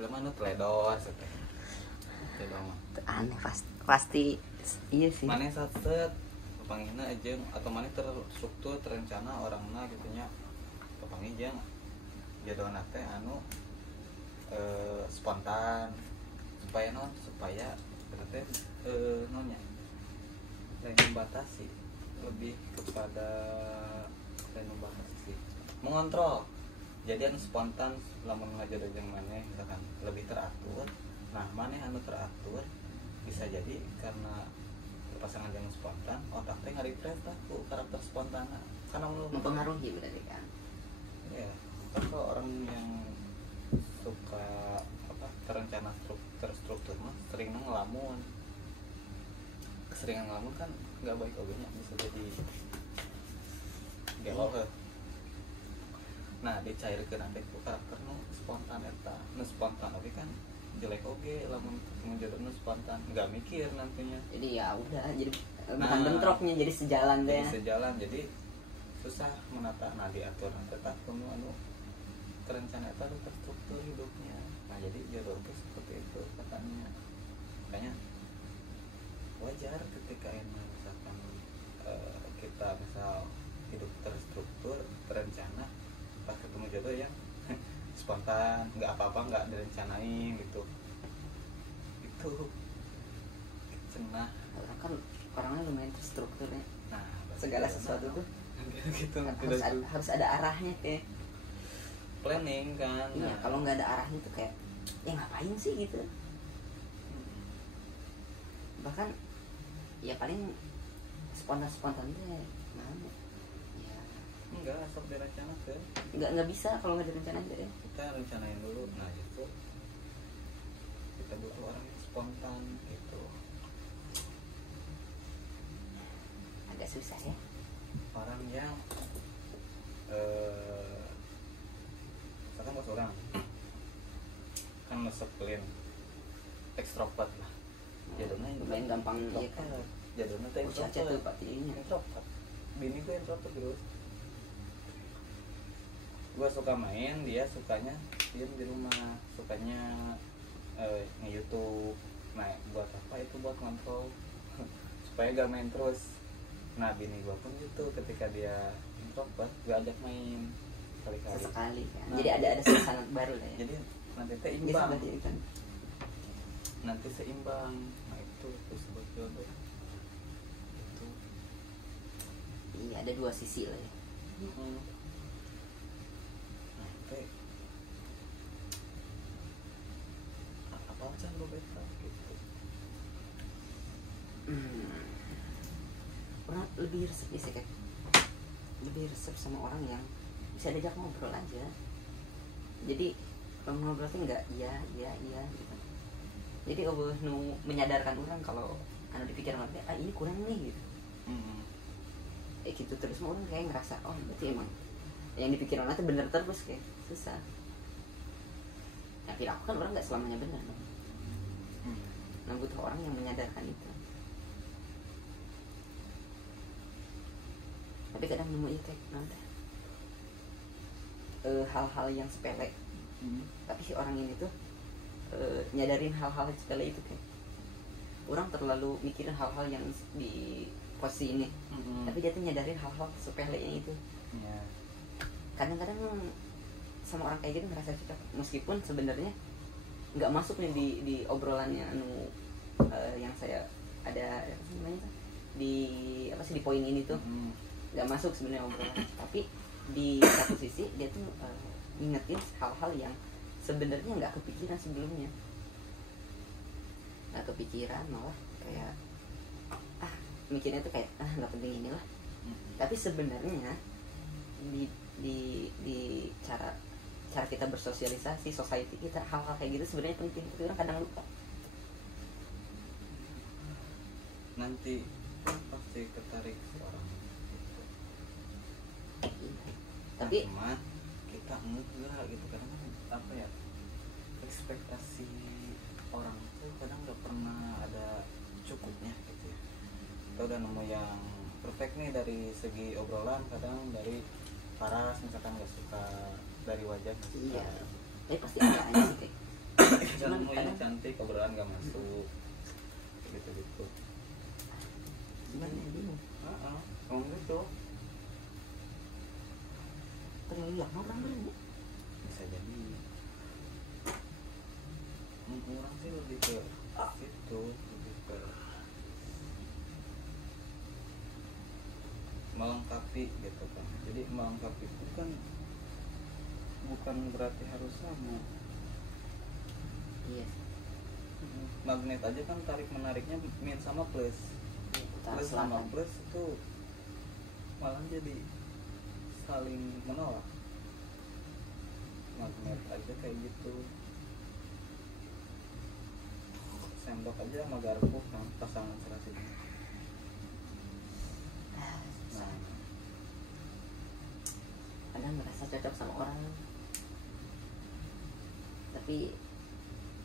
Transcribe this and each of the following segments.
jelema nu teledos teh. Aneh pasti iya sih. Maneh satset panggihna jeung atau maneh terstruktur terencana orangna gitu nya. Panggih jeung jodohna teh anu spontan supaya berarti nonnya lain membatasi lebih kepada lain membatasi mengontrol jadi anu spontan lamun ngajodoh jeung maneh misalkan lebih teratur. Nah maneh anu teratur bisa jadi karena pasangan yang spontan otak teh nge-refresh ku karakter spontan karena mempengaruhi berarti kan ya. Kalau orang yang suka terencana terstruktur mah sering ngelamun. Keseringan ngelamun kan nggak baik ogenya bisa jadi gelo. Nah dicairkeun nanti ku karakter nu spontan eta nu spontan tapi kan jelek oge lamun menjodoh nu spontan nggak mikir nantinya. Jadi ya udah jadi bukan bentroknya jadi sejalan deh. Jadi sejalan jadi susah menata. Nah diatur nanti tak kuno anu terencana itu terstruktur hidupnya. Nah jadi jodoh seperti itu katanya. Makanya wajar ketika emang misalkan kita misal hidup terstruktur terencana pas ketemu jodoh yang spontan nggak apa-apa nggak direncanain gitu itu cenah. Orang kan orangnya lumayan terstruktur ya. Nah segala sesuatu tuh gitu harus ada arahnya kayak planning kan. Iya, kalau nggak ada arahnya tuh kayak ya ngapain sih gitu. Bahkan ya paling spontan deh mana ya enggak asal direncanakan nggak bisa kalau nggak direncanain deh. Kita rencanain dulu. Nah itu kita butuh orang yang spontan gitu. Agak susah ya Orang yang misalkan bos orang kan mesepelin ekstrovert lah jadinya lumayan gampang iya kan jadinya teh introvert. Bini gue introvert terus. Gue suka main, dia sukanya diem di rumah, sukanya nge-YouTube. Nah buat apa itu? Buat ngontrol supaya gak main terus. Nah bini gue pun gitu, ketika dia introvert gue ajak main sekali kan. Nah, jadi ada suasana baru lah ya. Jadi nanti teh imbang kan. Nanti seimbang. Nah itu disebut jodoh itu. Iya ada dua sisi lah ya. Nah teh apa aja lo beta gitu. Orang lebih resep sih kayak lebih resep sama orang yang bisa diajak ngobrol aja. Jadi kalau ngobrol sih nggak iya gitu. Jadi nu menyadarkan orang kalau anu dipikir nanti ini kurang nih gitu. Gitu terus orang kayak ngerasa oh berarti emang yang dipikir orang itu bener terus kayak susah. Tapi aku kan orang nggak selamanya benar. Nah butuh orang yang menyadarkan itu. Tapi kadang nemu itu nanti hal-hal yang sepele. Tapi si orang ini tuh nyadarin hal-hal sepele itu kayak orang terlalu mikirin hal-hal yang di posisi ini. Tapi dia tuh nyadarin hal-hal sepele ini itu. Kadang-kadang sama orang kayak gitu ngerasa cocok meskipun sebenarnya nggak masuk nih di obrolannya anu yang saya ada namanya di apa sih di poin ini tuh nggak masuk sebenarnya obrolan. Tapi di satu sisi dia tuh ngingetin hal-hal yang sebenarnya nggak kepikiran sebelumnya, nggak kepikiran malah kayak mikirnya tuh kayak nggak penting inilah. Tapi sebenarnya di cara kita bersosialisasi society kita hal-hal kayak gitu sebenarnya penting tapi orang kadang lupa. Nanti pasti ketarik orang gitu. Tapi cuma kita enggak gitu kadang apa ya ekspektasi orang tuh kadang nggak pernah ada cukupnya gitu ya. Kita udah nemu yang perfect nih dari segi obrolan, kadang dari paras misalkan nggak suka dari wajah. Iya, tapi pasti ada aja sih kayak cantik obrolan gak masuk gitu gimana ya, bingung. Ngomong gitu Terlalu lama orang dulu. bisa jadi orang sih lebih ke itu lebih ke melengkapi gitu kan. Jadi melengkapi itu kan bukan berarti harus sama. Iya. Magnet aja kan tarik menariknya min sama plus. Plus sama plus itu malah jadi saling menolak. Magnet aja kayak gitu. Sendok aja sama garpu kan pasangan serasi. Nah, kadang merasa cocok sama orang tapi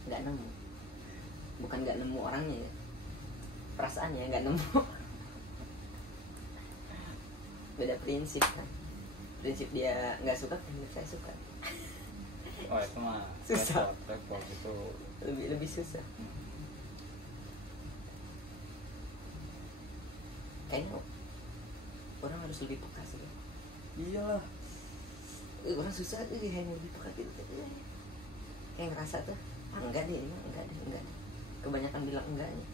nggak nemu, bukan nggak nemu orangnya ya, perasaannya nggak nemu. Beda prinsip kan, prinsip dia nggak suka, prinsip saya suka. oh itu mah Susah. repot itu lebih susah. Kayaknya orang harus lebih peka sih. iyalah. Orang susah tuh yang lebih peka gitu. Kayak ngerasa tuh enggak deh, enggak deh. Kebanyakan bilang enggaknya.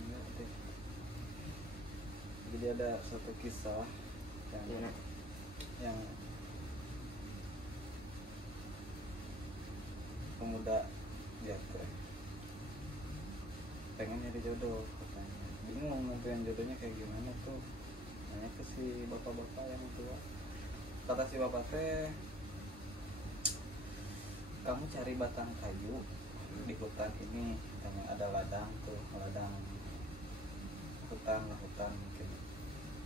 Enggak deh. Jadi ada satu kisah Gimana? yang pemuda jatuh pengen nyari jodoh katanya, bingung nentuin jodohnya kayak gimana tuh, nanya ke si bapak-bapak yang tua. Kata si bapak teh, kamu cari batang kayu di hutan ini yang ada ladang tuh, ladang hutan mungkin.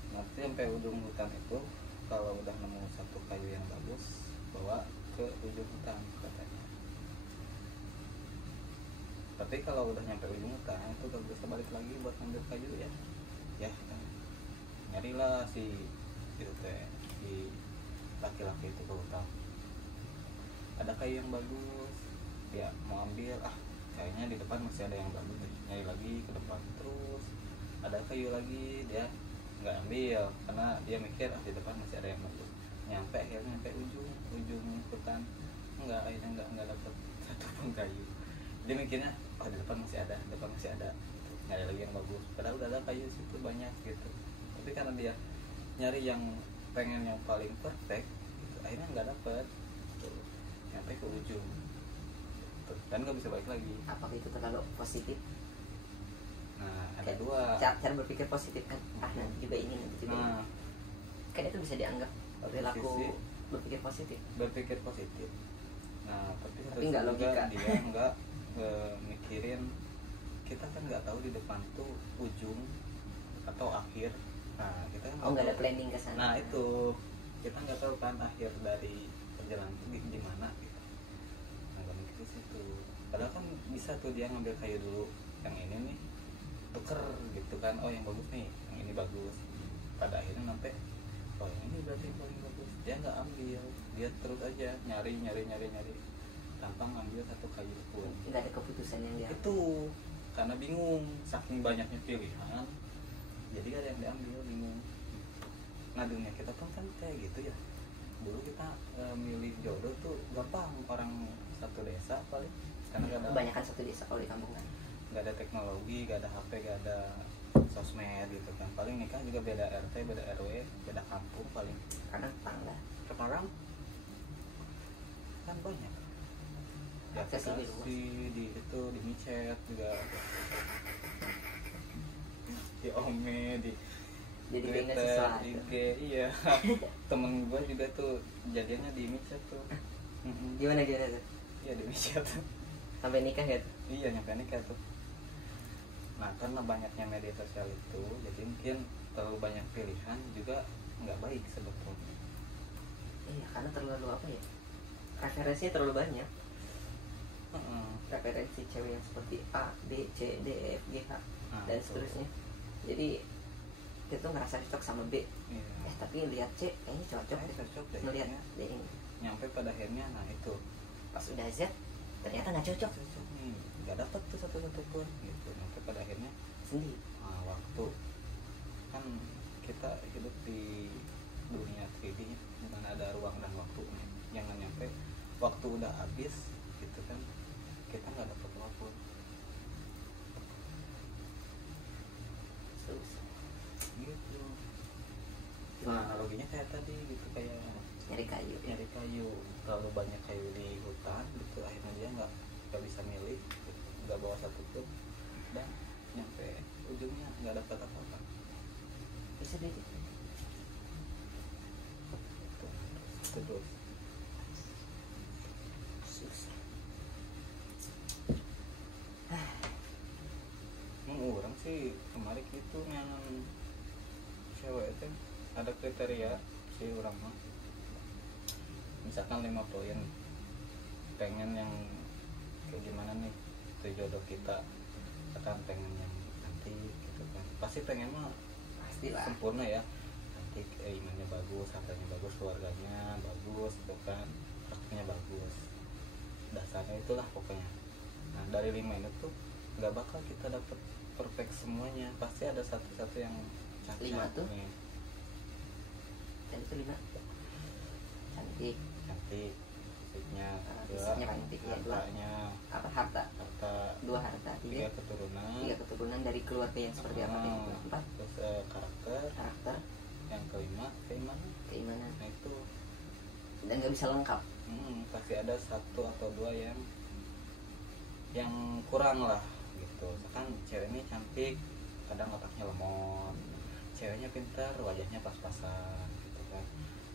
Nanti sampai ujung hutan itu kalau udah nemu satu kayu yang bagus, bawa ke ujung hutan katanya. Tapi kalau udah nyampe ujung hutan itu gak bisa balik lagi buat ngambil kayu ya. Ya, nyarilah si itu teh, si laki-laki itu ke hutan. Ada kayu yang bagus, dia mau ambil, kayaknya di depan masih ada yang bagus, nyari lagi ke depan terus. Ada kayu lagi, dia nggak ambil karena dia mikir di depan masih ada yang bagus. Akhirnya nyampe ujung hutan, akhirnya nggak dapet satu pun kayu. Dia mikirnya di depan masih ada, nyari lagi yang bagus. Padahal udah ada kayu situ banyak gitu. Tapi karena dia nyari yang pengen yang paling perfect, gitu, akhirnya nggak dapet. Nyampe ke ujung dan nggak bisa balik lagi. Apakah itu terlalu positif? Nah, ada Kayak dua cara berpikir positif kan. Nanti juga ini, nanti juga ini. nah Kan itu bisa dianggap perilaku sisi berpikir positif. berpikir positif. Nah, tapi nggak logika. Dia nggak mikirin, kita kan nggak tahu di depan tuh ujung atau akhir. Nah, kita kan Nggak ada planning ke sana. Nah, itu kita nggak tahu kan akhir dari perjalanan itu gimana gitu. Nah, nggak mikir situ. Padahal kan bisa tuh dia ngambil kayu dulu, yang ini nih tuker gitu kan, yang bagus nih, yang ini bagus. Pada akhirnya sampai yang ini berarti yang paling bagus. Dia nggak ambil, dia terus aja nyari tanpa ngambil satu kayu pun. Nggak ada keputusan yang dia. Itu karena bingung, saking banyaknya pilihan, jadi gak ada yang diambil, bingung. Nah, dunia kita pun kan kayak gitu ya. Dulu kita milih jodoh tuh gampang, orang satu desa paling, karena gak ada, Kebanyakan satu desa kalau di kampung kan. gak ada teknologi, gak ada HP, gak ada sosmed gitu kan. Paling nikah juga beda RT, beda RW, beda kampung paling. Karena tetangga. Sekarang kan banyak di Akses lebih luas. aplikasi, di itu, di micet juga, di Ome, di Jadi pengen Twitter, sesuatu. IG, iya. Temen gue juga tuh jadiannya di micet tuh. Gimana tuh? Iya, di micet. Sampai nikah ya tuh? Iya, nyampe nikah tuh. Nah, karena banyaknya media sosial itu, jadi mungkin terlalu banyak pilihan juga nggak baik sebetulnya. Iya, karena terlalu apa ya? Referensinya terlalu banyak. Referensi cewek yang seperti A, B, C, D, E, F, G, H dan betul. seterusnya. Jadi kita tuh ngerasa cocok sama B. Iya. Tapi lihat C kayaknya cocok deh. Cocok deh. Ngelihat Akhirnya D ini. nyampe pada akhirnya, nah itu Pas udah Z ternyata nggak cocok. cocok nih. nggak dapat tuh satu pun gitu. Sampai pada akhirnya sendiri. waktu kan kita hidup di dunia 3D di mana ada ruang dan waktu, jangan nyampe waktu udah habis gitu kan kita nggak dapat apapun. Susah. Gitu. Nah analoginya kayak tadi gitu, kayak Nyari kayu. Terlalu banyak kayu di hutan gitu, akhirnya dia nggak bisa milih gitu. Nggak bawa satu pun dan nyampe ujungnya nggak dapat apa-apa. Bisa deh. Terus Susah. orang sih kemarin gitu yang cewek itu ada kriteria si orang mah, misalkan 5 poin pengen yang kayak gimana nih tuh jodoh kita, akan pengen yang cantik gitu kan, pasti pengen mah Pastilah. sempurna ya, cantik, imannya bagus, hartanya bagus, keluarganya bagus gitu kan, praktiknya bagus, dasarnya itulah pokoknya. Nah dari 5 ini tuh nggak bakal kita dapet perfect semuanya, pasti ada satu-satu yang cacat 5 tuh? nih. Dan itu 5 cantik, Fisiknya, fisiknya cantik ya, 2 hartanya, apa harta, 2 harta, 3 3 keturunan dari keluarga yang seperti apa kayak gitu. 4 terus karakter, yang kelima keimanan. Nah itu dan nggak bisa lengkap. pasti ada 1 atau 2 yang kurang lah gitu. Kan cewek ini cantik, kadang otaknya lemot, ceweknya pintar, wajahnya pas-pasan gitu kan.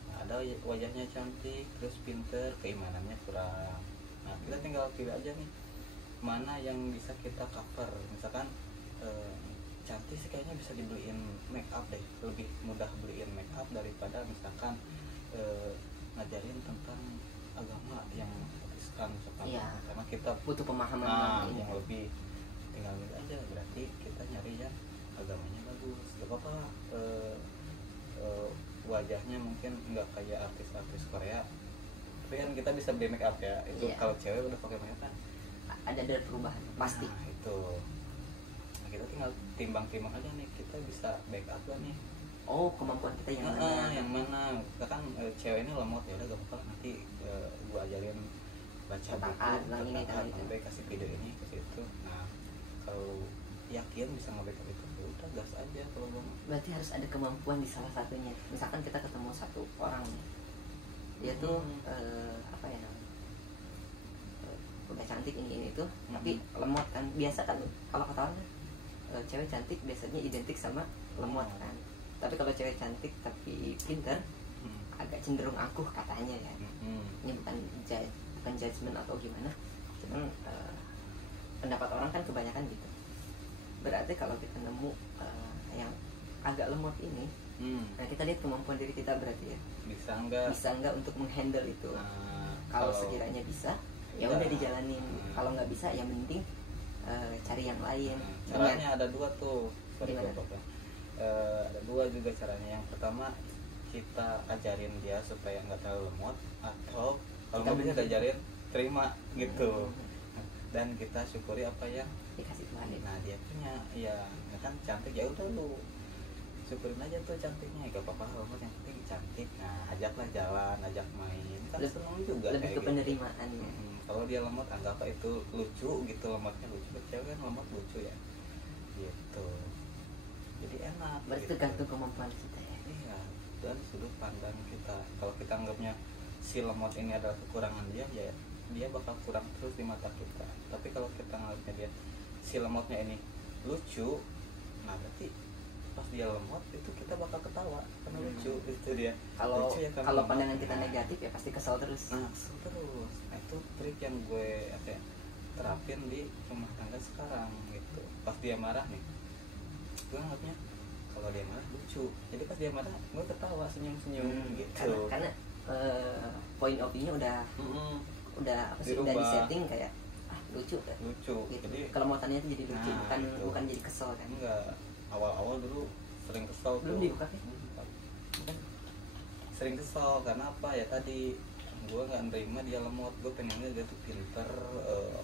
Nah, ada wajahnya cantik terus pintar, keimanannya kurang. Nah kita tinggal pilih aja nih mana yang bisa kita cover. Misalkan cantik sih kayaknya bisa dibeliin make up deh, lebih mudah beliin make up daripada misalkan ngajarin tentang agama yang Islam misalkan. Iya. Karena kita Butuh pemahaman yang lebih, tinggal milih aja, berarti kita nyari yang agamanya bagus. Gak apa-apa wajahnya mungkin nggak kayak artis-artis Korea, tapi kan kita bisa beli make up ya. Itu Iya. kalau cewek udah pakai make up kan ada perubahan pasti. nah itu, nah, kita tinggal timbang-timbang aja nih, kita bisa back up lah nih. Oh, kemampuan kita yang mana? Yang mana kita kan cewek ini lemot, ya udah gak apa-apa, nanti gua ajarin baca Cetakan, buku, ini, cetakan, itu. sampai kasih video ini ke situ. Nah kalau yakin bisa nge-backup itu, ya udah gas aja. Kalau gua Berarti harus ada kemampuan di salah satunya. Misalkan kita ketemu satu orang nih, dia tuh apa ya namanya, udah cantik ini tuh, tapi lemot kan. Biasa kan kalau kata orang cewek cantik biasanya identik sama lemot kan. Tapi kalau cewek cantik tapi pinter, agak cenderung angkuh katanya ya. Ini bukan judgement atau gimana, cuman pendapat orang kan kebanyakan gitu. Berarti kalau kita nemu yang agak lemot ini, nah kita lihat kemampuan diri kita berarti ya. Bisa enggak untuk menghandle itu. Kalau sekiranya bisa, ya udah dijalanin. Kalau nggak bisa, ya mending cari yang lain. Caranya ada 2 tuh. Gimana? Ada 2 juga caranya. Yang pertama kita ajarin dia supaya nggak terlalu lemot, atau kalau nggak bisa diajarin terima gitu. Dan kita syukuri apa yang dikasih Tuhan. nah dia punya, ya kan cantik, ya udah lu syukurin aja tuh cantiknya, gak apa-apa lemot, yang penting cantik. Nah ajaklah jalan, ajak main, kan seneng juga. Lebih ke gitu. penerimaannya. Kalau dia lemot, anggap apa itu lucu gitu, lemotnya lucu. Cewek kan lemot lucu ya gitu, jadi enak. Berarti gitu. tergantung kemampuan kita ya. Iya, dan sudut pandang kita. Kalau kita anggapnya si lemot ini adalah kekurangan dia, ya dia bakal kurang terus di mata kita. Tapi kalau kita anggapnya dia si lemotnya ini lucu, nah berarti pas dia lemot itu kita bakal ketawa karena lucu. Itu dia. Kalau Lucu ya, kalau lemot. pandangan kita negatif ya pasti kesel terus. Nah terus, nah, itu trik yang gue terapin di rumah tangga sekarang gitu. Pas dia marah nih, gue anggapnya kalau dia marah lucu, jadi pas dia marah gue ketawa, senyum-senyum gitu. Karena point of view-nya udah apa sih, udah Dirubah. disetting kayak lucu kan. Lucu, Gitu. jadi Kelemotannya itu jadi lucu, Nah, itu. bukan jadi kesel kan. enggak, awal-awal dulu sering kesel Belum tuh. dibuka kan? Sering kesel karena apa ya, tadi gue nggak nerima dia lemot. Gue pengennya dia tuh pinter,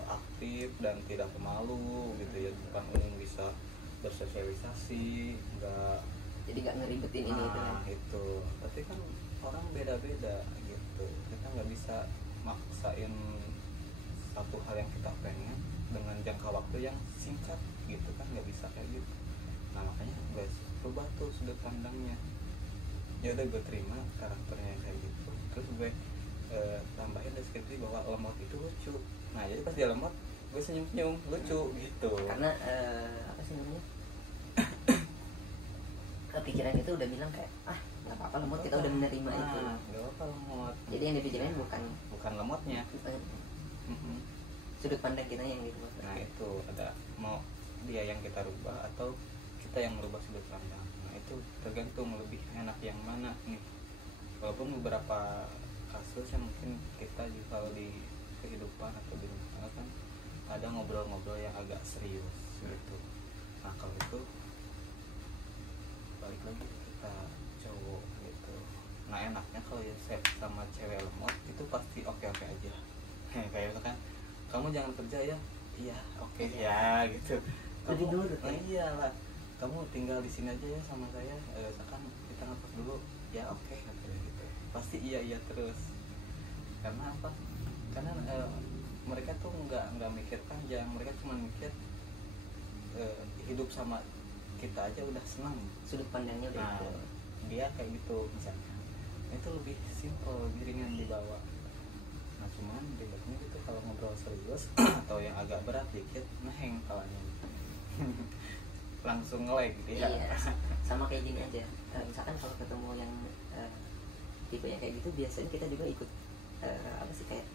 aktif, dan tidak pemalu gitu ya, depan umum bisa bersosialisasi, nggak jadi nggak ngeribetin ini itu kan. Itu tapi kan orang beda-beda gitu, kita nggak bisa maksain satu hal yang kita pengen dengan jangka waktu yang singkat gitu kan, nggak bisa kayak gitu. Nah makanya guys, rubah tuh sudut pandangnya. Ya udah gue terima karakternya kayak gitu, terus gue tambahin deskripsi bahwa lemot itu lucu. Nah jadi pas dia lemot gue senyum-senyum lucu gitu, karena apa sih namanya, kepikiran itu udah bilang kayak nggak apa-apa lemot, kita udah menerima itu. Nggak apa lemot, jadi yang dipikirkan bukan lemotnya, sudut pandang kita yang gitu. Nah itu ada mau dia yang kita rubah atau kita yang merubah sudut pandang. Nah itu tergantung lebih enak yang mana nih. Walaupun beberapa kasus yang mungkin kita juga kalau di kehidupan atau di rumah tangga kan ada ngobrol-ngobrol yang agak serius gitu. Nah kalau itu balik lagi kita cowok gitu. Nah enaknya kalau ya sama cewek lemot itu pasti oke-oke aja. Kayak misalkan kamu jangan kerja ya, iya oke ya gitu. Lebih nurut ya. Iyalah, kamu tinggal di sini aja ya sama saya, misalkan kita ngapus dulu ya oke gitu. Pasti iya terus. Karena apa? Karena mereka tuh nggak mikir panjang, mereka cuma mikir hidup sama kita aja udah senang. Sudut pandangnya udah itu. Dia kayak gitu misalkan, itu lebih simple, lebih ringan dibawa. Nah cuman ribetnya gitu kalau ngobrol serius atau yang agak berat dikit ngeheng kalanya. Langsung nge-lag gitu ya. Iya, sama kayak gini aja. Misalkan kalau ketemu yang tipe yang kayak gitu, biasanya kita juga ikut apa sih kayak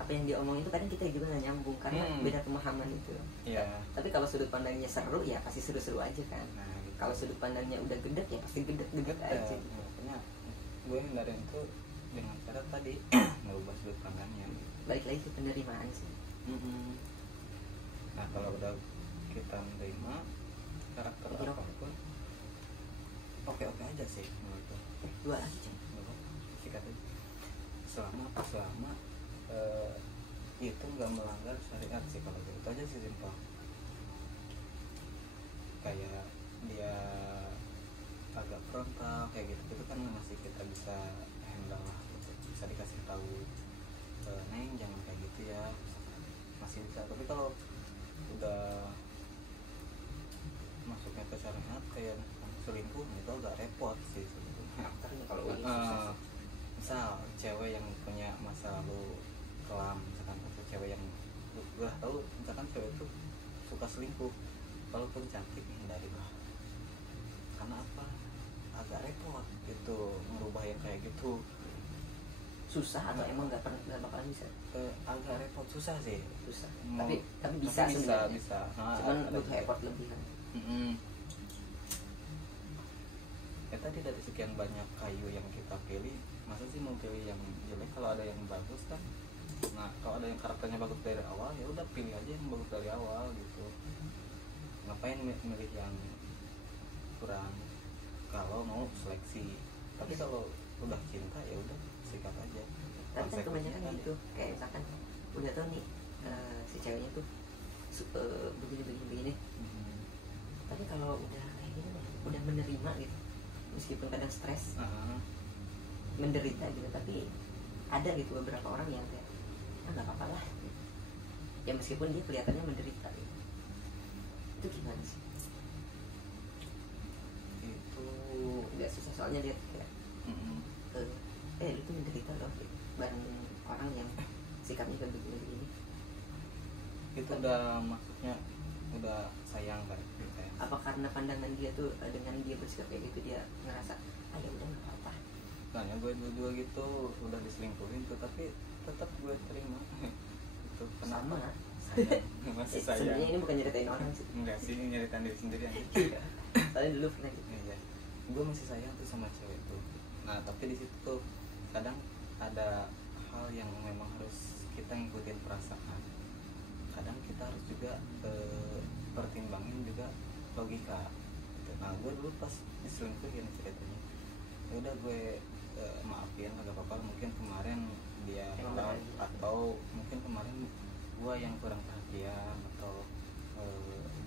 apa yang dia omongin itu kadang kita juga nggak nyambung karena beda pemahaman itu. Iya. Tapi kalau sudut pandangnya seru ya pasti seru-seru aja kan. Nah, gitu. Kalau sudut pandangnya udah gedek ya pasti gedek aja. Makanya gue hindarin itu dengan cara tadi merubah sudut pandangnya. Balik lagi ke penerimaan sih. Nah kalau udah kita menerima karakter apapun, oke-oke aja sih menurut gue. Dua aja. Sikat aja. Selama itu nggak melanggar syariat sih, kalau gitu aja sih simpel. Kayak dia agak frontal kayak gitu itu kan masih kita bisa handle lah gitu. Bisa dikasih tahu, Neng jangan kayak gitu ya, masih bisa. Tapi kalau udah masuknya ke syariat kayak selingkuh itu agak repot sih sebetulnya. Kalau Misal cewek yang punya masa lalu kelam misalkan, atau cewek yang udah tahu misalkan cewek itu suka selingkuh, walaupun cantik hindarilah. Karena apa? Agak repot gitu merubah yang kayak gitu. susah atau emang nggak bakalan bisa? Agak repot, susah sih. Susah. Tapi bisa sebenarnya. Bisa. Nah, cuman butuh effort lebih kan. Ya tadi dari sekian banyak kayu yang kita pilih, masa sih mau pilih yang jelek kalau ada yang bagus kan? Nah kalau ada yang karakternya bagus dari awal, ya udah pilih aja yang bagus dari awal gitu. Ngapain milih yang kurang kalau mau seleksi? Tapi kalau udah cinta ya udah sikat aja. Tapi kan kebanyakan gitu, kayak misalkan udah tau nih si ceweknya tuh begini. Tapi kalau udah kayak gini udah menerima gitu, meskipun kadang stres, menderita gitu, tapi ada gitu beberapa orang yang kayak nggak apa-apa lah ya meskipun dia kelihatannya menderita gitu. Itu gimana sih? Itu nggak susah, soalnya dia kayak lu tuh menderita loh gitu, bareng orang yang sikapnya kayak begini. Itu udah maksudnya udah sayang kan? Apa karena pandangan dia tuh dengan dia bersikap kayak gitu dia ngerasa ya udah nggak apa-apa? Soalnya gue dua gitu udah diselingkuhin tuh, tapi tetap gue terima. Itu kenapa? Sayang. Masih sayang. Sebenarnya ini bukan nyeritain orang sih. Enggak sih, ini nyeritain diri sendiri aja. Soalnya dulu pernah gitu. Iya. Gue masih sayang tuh sama cewek tuh. Nah tapi di situ tuh kadang ada hal yang memang harus kita ngikutin perasaan. Kadang kita harus juga pertimbangin juga logika. Nah gue dulu pas diselingkuhin ceritanya, ya udah gue maafin, agak apa-apa, mungkin kemarin dia atau mungkin kemarin gua yang kurang perhatian atau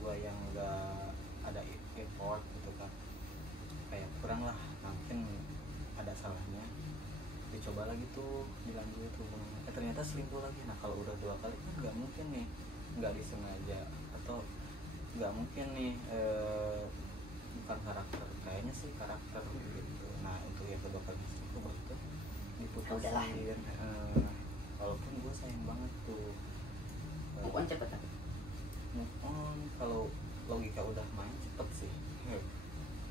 gua yang enggak ada effort gitu kan, kayak kurang lah, mungkin ada salahnya dicoba lagi tuh, dilanjut hubungannya, ternyata selingkuh lagi. Nah kalau udah 2 kali kan nggak mungkin nih nggak disengaja, atau nggak mungkin nih bukan karakter, kayaknya sih karakter gitu. Nah untuk yang kedua kali selingkuh baru tuh diputusin. Walaupun gue sayang banget tuh, move on cepet kan? move on kalau logika udah main cepet sih.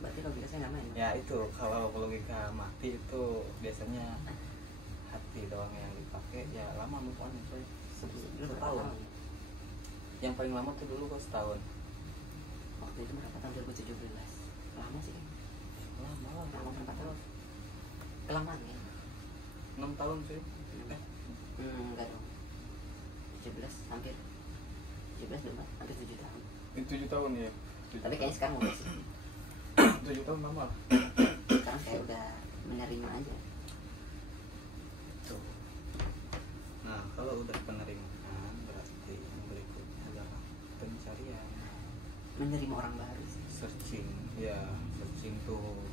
Berarti logika saya nggak main. Ya itu kalau logika mati itu biasanya hati doang yang dipakai, ya lama move on itu setahun. Yang paling lama tuh dulu gue setahun. Waktu itu berapa tahun? 2017. Lama sih kan? Lama Berapa tahun? Kelamaan ya? 6 tahun sih. Enggak dong. 17 hampir 17 24 hampir 7 tahun. 7 tahun ya. Tapi kayaknya sekarang udah sih. 7 tahun lama lah. Sekarang saya udah menerima aja. Tuh. Nah kalau udah penerimaan berarti yang berikutnya adalah pencarian, Menerima orang baru sih. searching. Ya searching tuh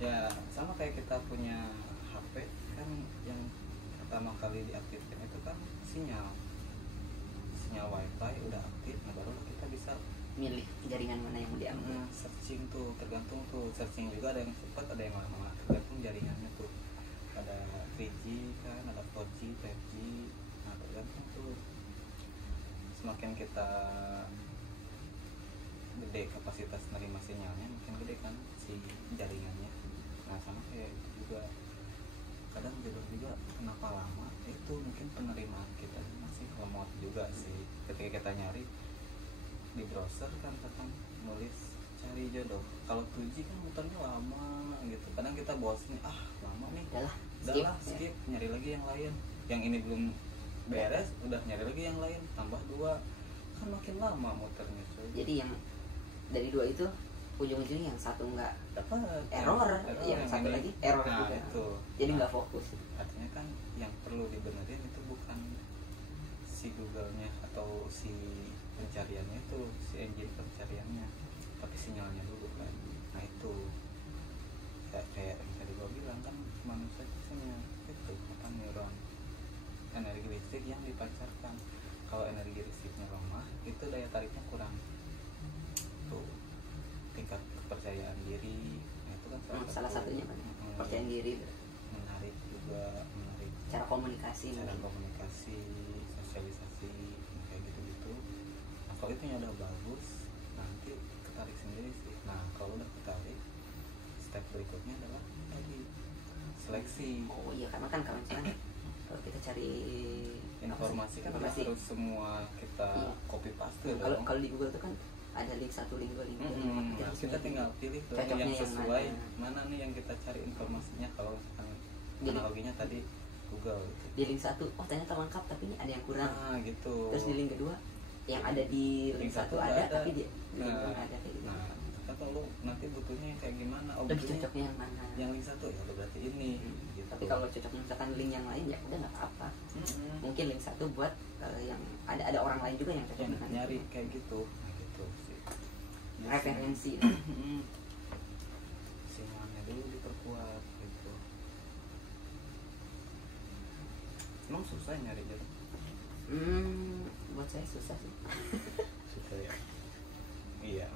ya sama kayak kita punya HP kan, yang pertama kali diaktifkan itu kan sinyal wifi udah aktif, nah barulah kita bisa Milih jaringan mana yang mau diambil. searching tuh, tergantung tuh, searching juga ada yang cepat ada yang lama, tergantung jaringannya tuh, ada 3G kan, ada 4G, 5G, nah tergantung tuh. Semakin kita gede kapasitas nerima sinyalnya, makin gede kan si jaringannya. Nah sama kayak itu juga, kadang jodoh juga kenapa lama, itu mungkin penerimaan kita masih lemot juga sih. Ketika kita nyari di browser kan kadang nulis cari jodoh, kalau 2G kan muternya lama gitu, kadang kita bosan, lama nih, Udahlah, skip, nyari lagi yang lain, yang ini belum beres udah nyari lagi yang lain, tambah 2 kan makin lama muternya coy. Jadi yang dari 2 itu ujung-ujungnya yang satu nggak Dapat error, yang satu ini. lagi error Nah juga. itu Jadi nggak fokus. artinya kan yang perlu dibenerin itu bukan si Google-nya atau si pencariannya, itu si engine pencariannya, tapi sinyalnya dulu kan. Nah itu kayak yang tadi gue bilang kan, manusia punya itu apa, neuron, energi listrik yang dipancarkan. Kalau energi listriknya lemah itu daya tariknya kurang tuh, tingkat kepercayaan diri. Nah itu kan Salah satunya kan percaya diri, menarik juga, menarik cara komunikasi. cara komunikasi, sosialisasi, kayak gitu-gitu. Nah kalau itu udah bagus, nanti ketarik sendiri sih. Nah kalau udah ketarik, step berikutnya adalah tadi seleksi. Oh iya, karena kan kalau misalkan kalau kita cari Informasi kan nggak informasi. harus semua kita Iya. copy paste Kalau dong. kalau di Google itu kan ada link 1, link 2, link 3, link 4. Nah, kita tinggal pilih tuh Cocoknya yang yang sesuai mana. mana nih yang kita cari informasinya. Kalau misalkan Jadi- analoginya tadi Google gitu. Di link 1, oh ternyata lengkap tapi ini ada yang kurang. Nah gitu. Terus di link kedua yang ada di link 1 ada, tapi di link Nah, 2 ada kayak gitu. nah kata lu nanti butuhnya yang kayak gimana? Oh, Lebih butuhnya cocoknya yang mana? yang link 1 ya udah berarti ini gitu. Tapi kalau cocoknya misalkan link yang lain ya udah nggak apa-apa. Mungkin link 1 buat yang ada orang lain juga yang cocok yang dengan nyari itu. kayak gitu. Nah gitu sih. Referensi. Sinyalnya dulu diperkuat gitu. Emang susah nyari jodoh? Buat saya susah sih. Susah ya. Iya.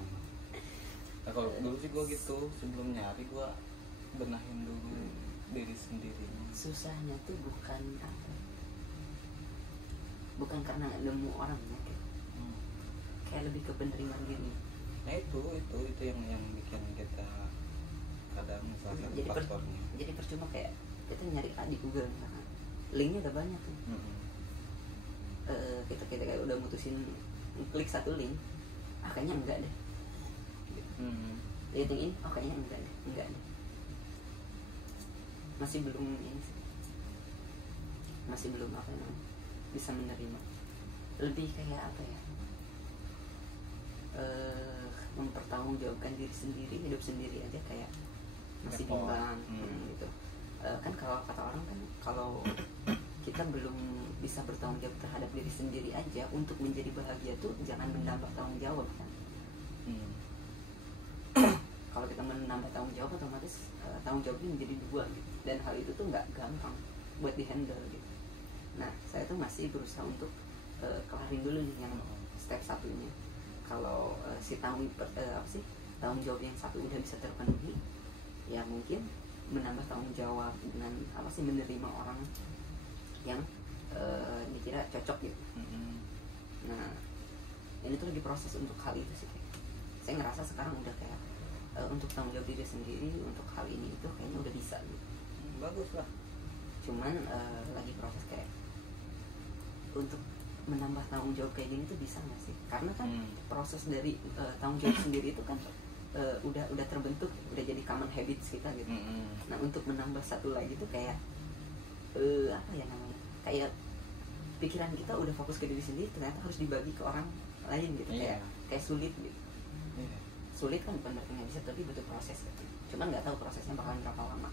Nah kalau dulu sih gue gitu, sebelum nyari gue benahin dulu diri sendirinya. Susahnya tuh bukan apa, bukan karena nemu orang ya, kayak lebih ke penerimaan diri. Nah itu yang bikin kita kadang salah satu Jadi faktornya. jadi percuma kayak kita nyari di Google misalkan, linknya udah banyak tuh. Kita kayak udah mutusin klik satu link, kayaknya enggak deh. Lihat yang ini, kayaknya enggak deh. Masih belum ini sih. Masih belum apa namanya, bisa menerima. Lebih kayak apa ya, mempertanggungjawabkan diri sendiri, hidup sendiri aja kayak masih bimbang gitu. Kan kalau kata orang kan, kalau kita belum bisa bertanggung jawab terhadap diri sendiri aja, untuk menjadi bahagia tuh jangan menambah tanggung jawab kan. Kalau kita menambah tanggung jawab, otomatis tanggung jawabnya menjadi dua gitu. Dan hal itu tuh nggak gampang buat dihandle gitu. Nah, saya tuh masih berusaha untuk kelarin dulu nih yang step satunya. Kalau si tanggung jawab yang satu udah bisa terpenuhi, ya mungkin menambah tanggung jawab dengan menerima orang yang dikira cocok gitu. Nah, ini tuh lagi proses untuk hal itu sih. Saya ngerasa sekarang udah kayak untuk tanggung jawab diri sendiri untuk hal ini itu kayaknya udah bisa gitu. Bagus lah. Cuman lagi proses kayak untuk menambah tanggung jawab kayak gini tuh bisa nggak sih? Karena kan proses dari tanggung jawab sendiri itu kan udah terbentuk, udah jadi common habits kita gitu. Nah, untuk menambah satu lagi tuh kayak apa ya namanya? Kayak pikiran kita udah fokus ke diri sendiri, ternyata harus dibagi ke orang lain gitu. Kayak sulit gitu. Sulit kan bukan berarti nggak bisa, tapi butuh proses gitu. Cuman nggak tahu prosesnya bakalan berapa lama.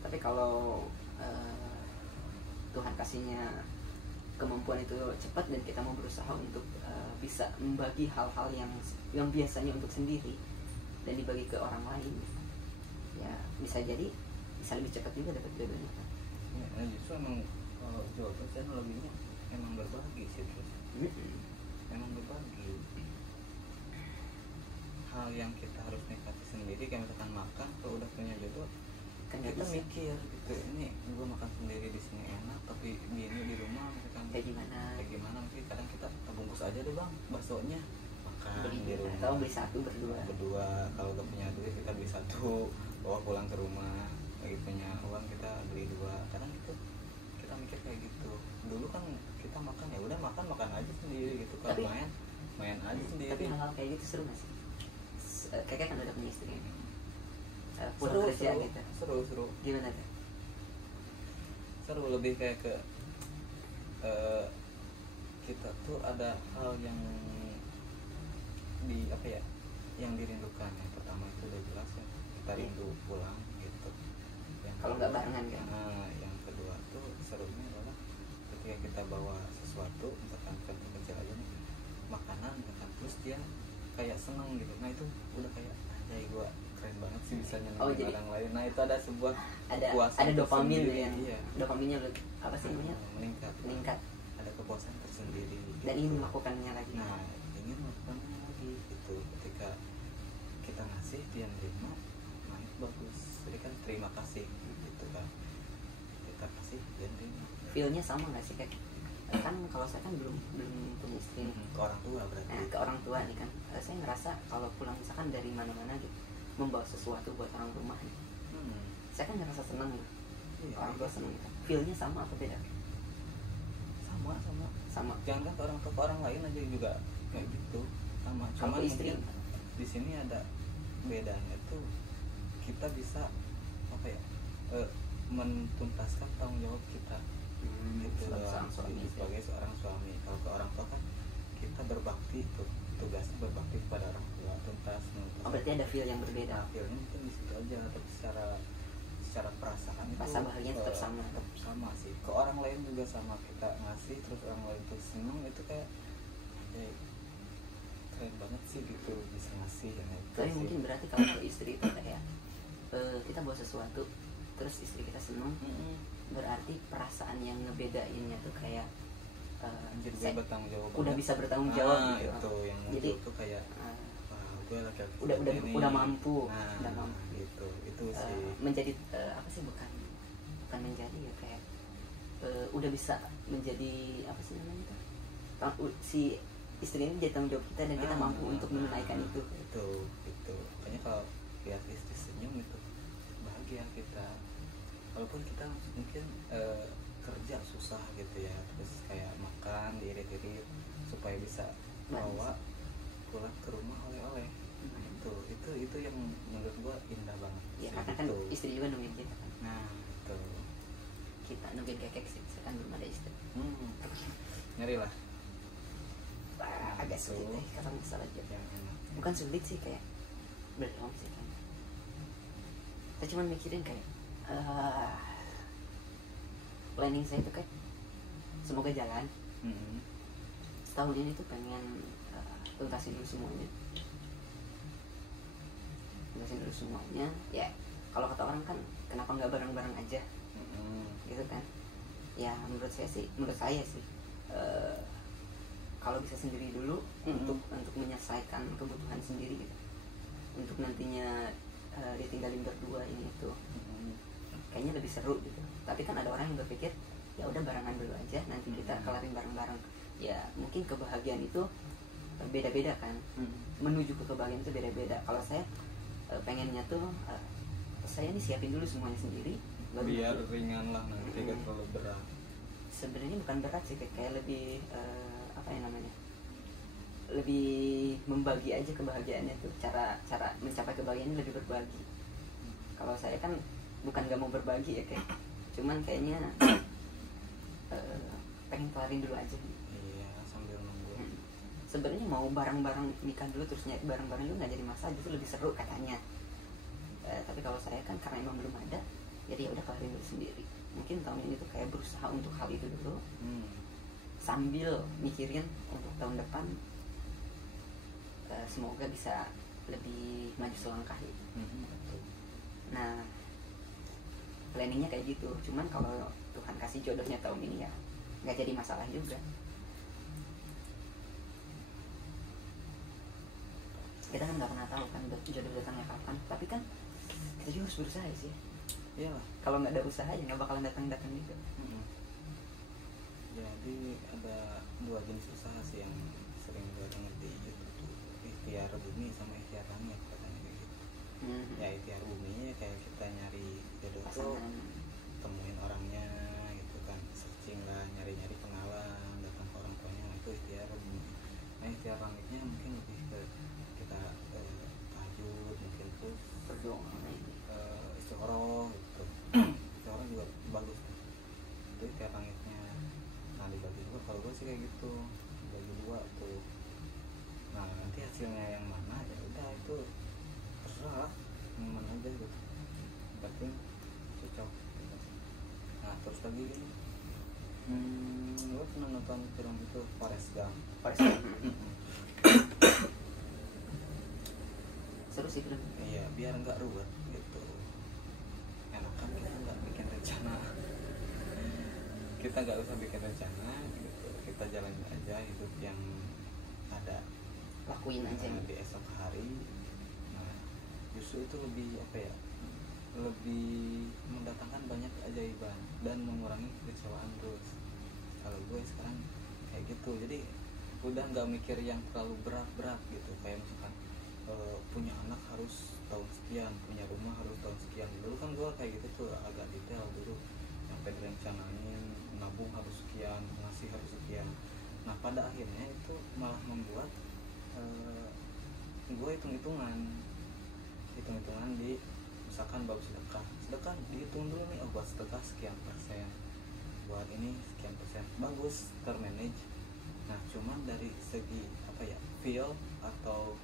Tapi kalau Tuhan kasihnya kemampuan itu cepat dan kita mau berusaha untuk bisa membagi hal-hal yang biasanya untuk sendiri dan dibagi ke orang lain, ya bisa jadi bisa lebih cepat juga dapat jodohnya. Ya, justru emang jawaban saya lebihnya emang berbagi sih terus. Emang berbagi hal yang kita harus nikmati sendiri, kayak misalkan makan, kalau udah punya jodoh kan kita mikir gitu, ini gue makan sendiri di sini enak, tapi ini di rumah misalkan kayak gimana mungkin kadang kita bungkus aja deh bang baksonya, makan di rumah atau beli satu berdua, kalau gak punya duit kita beli satu bawa pulang ke rumah, lagi punya uang kita beli dua. Kadang itu kita mikir kayak gitu. Dulu kan kita makan ya udah makan aja sendiri gitu, kalau main aja sendiri. Tapi hal-hal kayak gitu seru gak sih? Kakek kan udah punya istri, pulang kerja gitu. Seru Gimana tuh? Seru, lebih kayak ke kita tuh ada hal yang yang dirindukan. Yang pertama itu udah jelas ya, kita rindu pulang gitu. Kalau nggak barengan kan? Yang kedua tuh serunya adalah ketika kita bawa sesuatu, misalkan contoh kecil aja nih, makanan misalkan, terus dia kayak seneng gitu. Nah itu udah kayak anjay, gua keren banget sih bisa nyenengin orang lain. Nah itu ada sebuah kepuasan, ada dopamin tersendiri. Iya. Dopaminnya apa sih namanya? Meningkat. Ada kepuasan tersendiri gitu. Dan ingin melakukannya lagi. Nah, ingin melakukannya lagi gitu. Ketika kita ngasih dia nerima, nah itu bagus. Jadi kan terima kasih gitu kan. Kita kasih dia nerima. Feel-nya sama nggak sih kayak? Kan kalau saya kan belum punya istri. Ke orang tua berarti. Nah, ke orang tua nih kan, saya ngerasa kalau pulang misalkan dari mana-mana gitu, membawa sesuatu buat orang rumah nih, saya kan ngerasa senang gitu. Iya, Orang tua senang gitu. Feel-nya sama apa beda? Sama. Jangan ke orang tua, ke orang lain aja juga kayak gitu sama. Cuma istri di sini ada bedanya tuh, kita bisa menuntaskan tanggung jawab kita gitu sebagai seorang suami. Kalau ke orang tua kan kita berbakti tuh, tugasnya berbakti kepada orang tua, tuntas. Berarti ada feel yang berbeda. Feelnya mungkin di situ aja, tapi secara perasaan itu rasa bahagia tetap sama sih. Ke orang lain juga sama, kita ngasih terus orang lain tuh seneng, itu kayak keren banget sih gitu, bisa ngasih ya. Tapi mungkin berarti kalau ke istri itu kayak kita bawa sesuatu terus istri kita seneng, berarti perasaan yang ngebedainnya tuh kayak jadi bertanggung jawab, udah bisa bertanggung jawab gitu. Itu yang jadi itu kayak gue laki-laki udah mampu gitu. Itu sih menjadi apa sih, bukan menjadi ya, kayak udah bisa menjadi apa sih namanya tuh, si istri ini jadi tanggung jawab kita dan kita mampu untuk menunaikan itu. Makanya kalau lihat istri senyum itu bahagia kita, walaupun kita mungkin kerja susah gitu ya, terus kayak makan diirit-irit supaya bisa bawa pulang ke rumah oleh-oleh. Itu yang menurut gua indah banget ya, sih, karena kan istri juga nungguin kita kan. Nah itu kita nungguin kakek sih, saya kan belum ada istri. Nyari lah. Agak sulit deh kalau masalah job. Bukan sulit sih, kayak belum sih kan. Saya cuma mikirin kayak planning saya itu kayak semoga jalan. Mm-mm. Setahun ini tuh pengen tuntasin dulu semuanya. Ya kalau kata orang kan kenapa nggak bareng-bareng aja, gitu kan. Ya menurut saya sih kalau bisa sendiri dulu untuk menyelesaikan kebutuhan sendiri gitu, untuk nantinya ditinggalin berdua ini itu kayaknya lebih seru gitu. Tapi kan ada orang yang berpikir ya udah barengan dulu aja, nanti kita kelarin bareng-bareng. Ya mungkin kebahagiaan itu beda-beda kan, menuju ke kebahagiaan itu beda-beda. Kalau saya pengennya tuh saya nih siapin dulu semuanya sendiri baru biar nanti. ringan lah, nanti gak terlalu berat. Sebenarnya bukan berat sih, kayak lebih apa ya namanya, lebih membagi aja kebahagiaannya tuh. Cara mencapai kebahagiaan lebih berbagi. Kalau saya kan bukan gak mau berbagi ya, kayak cuman kayaknya pengen kelarin dulu aja. Iya, sambil nunggu. Sebenarnya mau bareng-bareng nikah dulu terus nyari bareng-bareng itu nggak jadi masalah, justru lebih seru katanya. Tapi kalau saya kan karena emang belum ada, jadi ya udah kelarin dulu sendiri. Mungkin tahun ini tuh kayak berusaha untuk hal itu dulu, sambil mikirin untuk tahun depan semoga bisa lebih maju selangkah gitu. Nah planningnya kayak gitu. Cuman kalau Tuhan kasih jodohnya tahun ini ya nggak jadi masalah juga. Kita kan nggak pernah tahu kan jodoh datangnya kapan. Tapi kan kita juga harus berusaha sih. Iyalah. Kalau nggak ada usaha ya nggak bakalan datang juga. Jadi ada dua jenis usaha sih yang sering gue denger di YouTube tuh, ikhtiar bumi sama ikhtiar langit katanya kayak gitu. Ya ikhtiar bumi ya kayak kita nyari jodoh tuh, temuin orangnya gitu kan, searching lah, nyari kenalan, datang ke orang tuanya, itu ikhtiar bumi. Nah ikhtiar langitnya mungkin lebih ke kita tahajud, mungkin terus Berdoa istikharah gitu. Istikharah juga bagus tuh. Itu ikhtiar langitnya. Nah dibagi dua, kalau gue sih kayak gitu, dibagi dua tuh. Nah nanti hasilnya yang mana ya udah itu terserah, yang mana aja gitu, penting cocok gitu. Nah terus lagi gini, gue pernah nonton film itu Forrest Gump. Seru sih film. Iya, biar nggak ruwet gitu, enakan kita nggak bikin rencana. Kita nggak usah bikin rencana gitu, kita jalanin aja hidup yang ada, Lakuin aja di esok hari. Nah justru itu lebih apa ya, lebih mendatangkan banyak keajaiban dan mengurangi kekecewaan terus. Kalau gue sekarang kayak gitu, jadi udah nggak mikir yang terlalu berat gitu, kayak misalkan punya anak harus tahun sekian, punya rumah harus tahun sekian. Dulu kan gue kayak gitu tuh agak detail dulu, sampai direncanain nabung harus sekian, ngasih harus sekian. Nah pada akhirnya itu malah membuat gue hitung-hitungan di, misalkan bab sedekah dihitung dulu nih, oh buat sedekah sekian persen, buat ini sekian persen, bagus termanage. Nah cuman dari segi apa ya, feel atau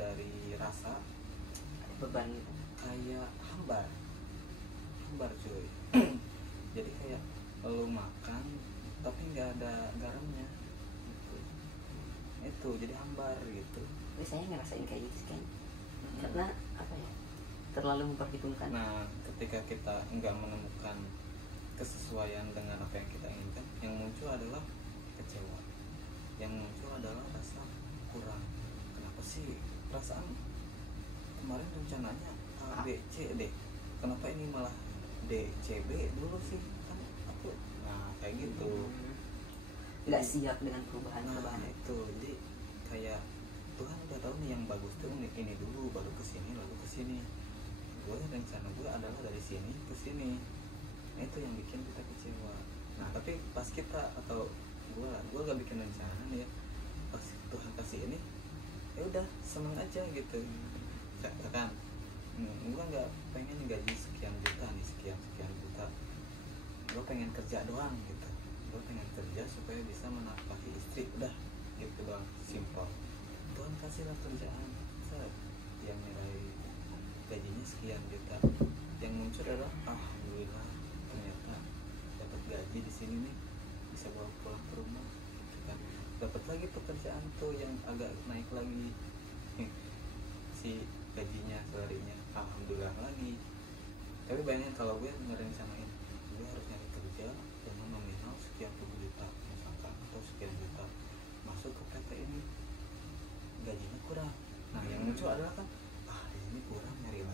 dari rasa beban gitu. kayak hambar cuy. Jadi kayak lu makan tapi nggak ada garamnya gitu. Itu jadi hambar gitu. Tapi saya ngerasain kayak gitu kan, karena apa ya, terlalu memperhitungkan. Nah ketika kita nggak menemukan kesesuaian dengan apa yang kita inginkan, yang muncul adalah kecewa, yang muncul adalah rasa kurang. Kenapa sih perasaan kemarin rencananya A, B, C, D, kenapa ini malah D, C, B dulu sih, kan aku, nah kayak gitu. Nggak siap dengan perubahan. Nah itu, jadi kayak Tuhan udah tahu nih yang bagus tuh ini dulu, baru kesini lalu kesini. Gue rencana gue adalah dari sini ke sini. Nah itu yang bikin kita kecewa. Nah tapi pas kita, atau gue gak bikin rencana nih ya, pas Tuhan kasih ini, ya udah seneng aja gitu. Katakan gue nggak pengen gaji sekian juta nih, sekian juta, gue pengen kerja doang gitu, gue pengen kerja supaya bisa menafkahi istri, udah gitu doang, simple. Tuhan kasihlah kerjaan, yang nilai gajinya sekian juta, yang muncul adalah alhamdulillah ternyata dapat gaji di sini nih bisa bawa pulang ke rumah gitu kan. Dapat lagi pekerjaan tuh yang agak naik lagi si gajinya, salarinya, alhamdulillah lagi. Tapi bayangin kalau gue ngerencanain gue harus nyari kerja dengan nominal sekian puluh juta misalkan atau sekian juta, masuk ke PT ini gajinya kurang. Nah yang muncul adalah kan, di sini kurang, nyari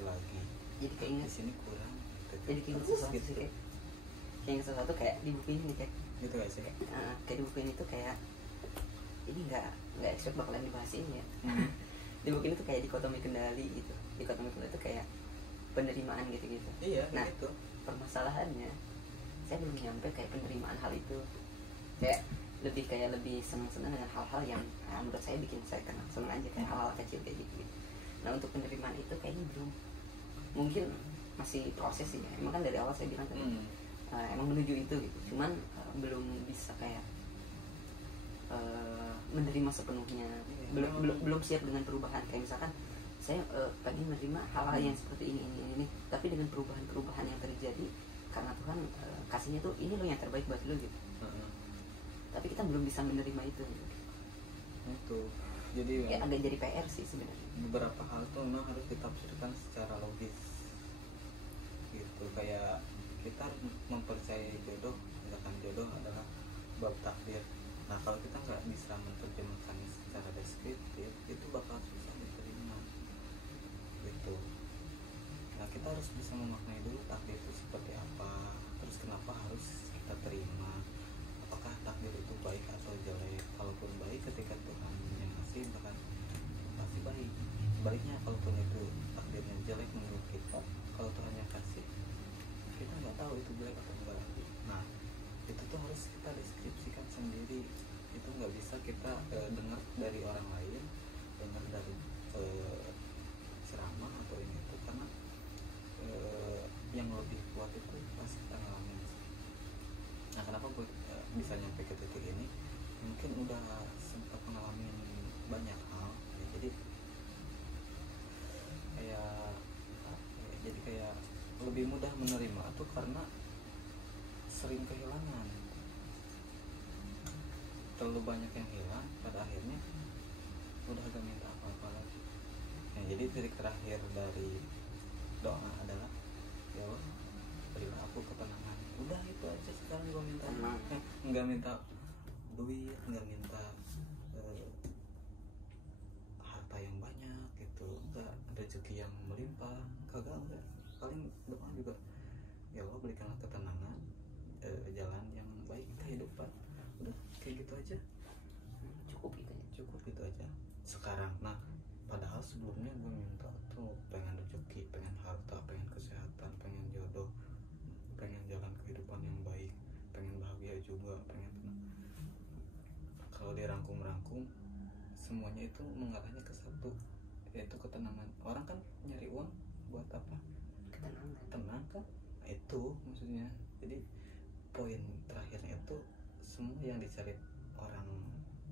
lagi. Jadi keinget, di sini kurang. jadi keinget sesuatu sih, kayak keinget sesuatu kayak di buku ini kayak Gitu gak sih? kayak di buku ini tuh kayak ini nggak expect bakalan dibahas ini ya. Di buku ini tuh kayak dikotomi kendali gitu. Dikotomi kendali itu kayak penerimaan gitu-gitu. Iya, Nah, gitu. permasalahannya saya belum nyampe kayak penerimaan hal itu. Kayak lebih senang-senang dengan hal-hal yang menurut saya bikin saya senang aja, kayak hal-hal kecil kayak gitu. Nah, untuk penerimaan itu kayaknya belum, mungkin masih proses sih ya. Emang kan dari awal saya bilang tadi emang menuju itu gitu, cuman belum bisa kayak menerima sepenuhnya. Belum siap dengan perubahan. Kayak misalkan saya tadi menerima hal-hal yang seperti ini, tapi dengan perubahan yang terjadi karena Tuhan kasihnya tuh ini loh yang terbaik buat lo gitu. Tapi kita belum bisa menerima itu gitu. Itu jadi Kayak agak jadi PR sih sebenarnya. beberapa hal tuh memang harus ditafsirkan secara logis gitu. Kayak kita mempercayai jodoh, misalkan jodoh adalah bab takdir. Nah kalau kita nggak bisa menerjemahkannya secara deskriptif, itu bakal susah diterima gitu. Nah kita harus bisa memaknai dulu takdir itu seperti apa, terus kenapa harus kita terima, apakah takdir itu baik atau jelek. Kalaupun baik, ketika Tuhan yang ngasih bahkan pasti baik. Sebaliknya kalaupun itu takdirnya jelek menurut kita, kalau Tuhan yang kasih, kita nggak tahu itu jelek atau enggak. Nah itu tuh harus kita deskripsikan sendiri. Itu nggak bisa kita dengar dari orang lain, dengar dari ceramah atau ini itu, karena yang lebih kuat itu pasti kita ngalamin. Nah kenapa gue bisa nyampe ke titik ini, mungkin udah sempat mengalami banyak hal ya. Jadi kayak lebih mudah menerima tuh karena sering kehilangan, terlalu banyak yang hilang, pada akhirnya udah gak minta apa-apa lagi. Nah jadi titik terakhir dari doa adalah, ya Allah berilah aku ketenangan. Udah itu aja sekarang gue minta. Nggak minta duit, nggak minta harta yang banyak gitu, nggak rezeki yang melimpah, kagak. Paling doa juga, ya Allah berikanlah ketenangan, jalan yang baik kehidupan. Udah kayak gitu aja, Cukup gitu aja sekarang. Nah padahal sebelumnya gue minta tuh pengen rezeki, pengen harta, pengen kesehatan, pengen jodoh, pengen jalan kehidupan yang baik, pengen bahagia juga, pengen tenang. Kalau dirangkum-rangkum, semuanya itu mengarahnya ke satu, yaitu ketenangan. Orang kan nyari uang buat apa? Tenang kan? Nah, itu maksudnya. Jadi poin terakhirnya itu, semua yang dicari orang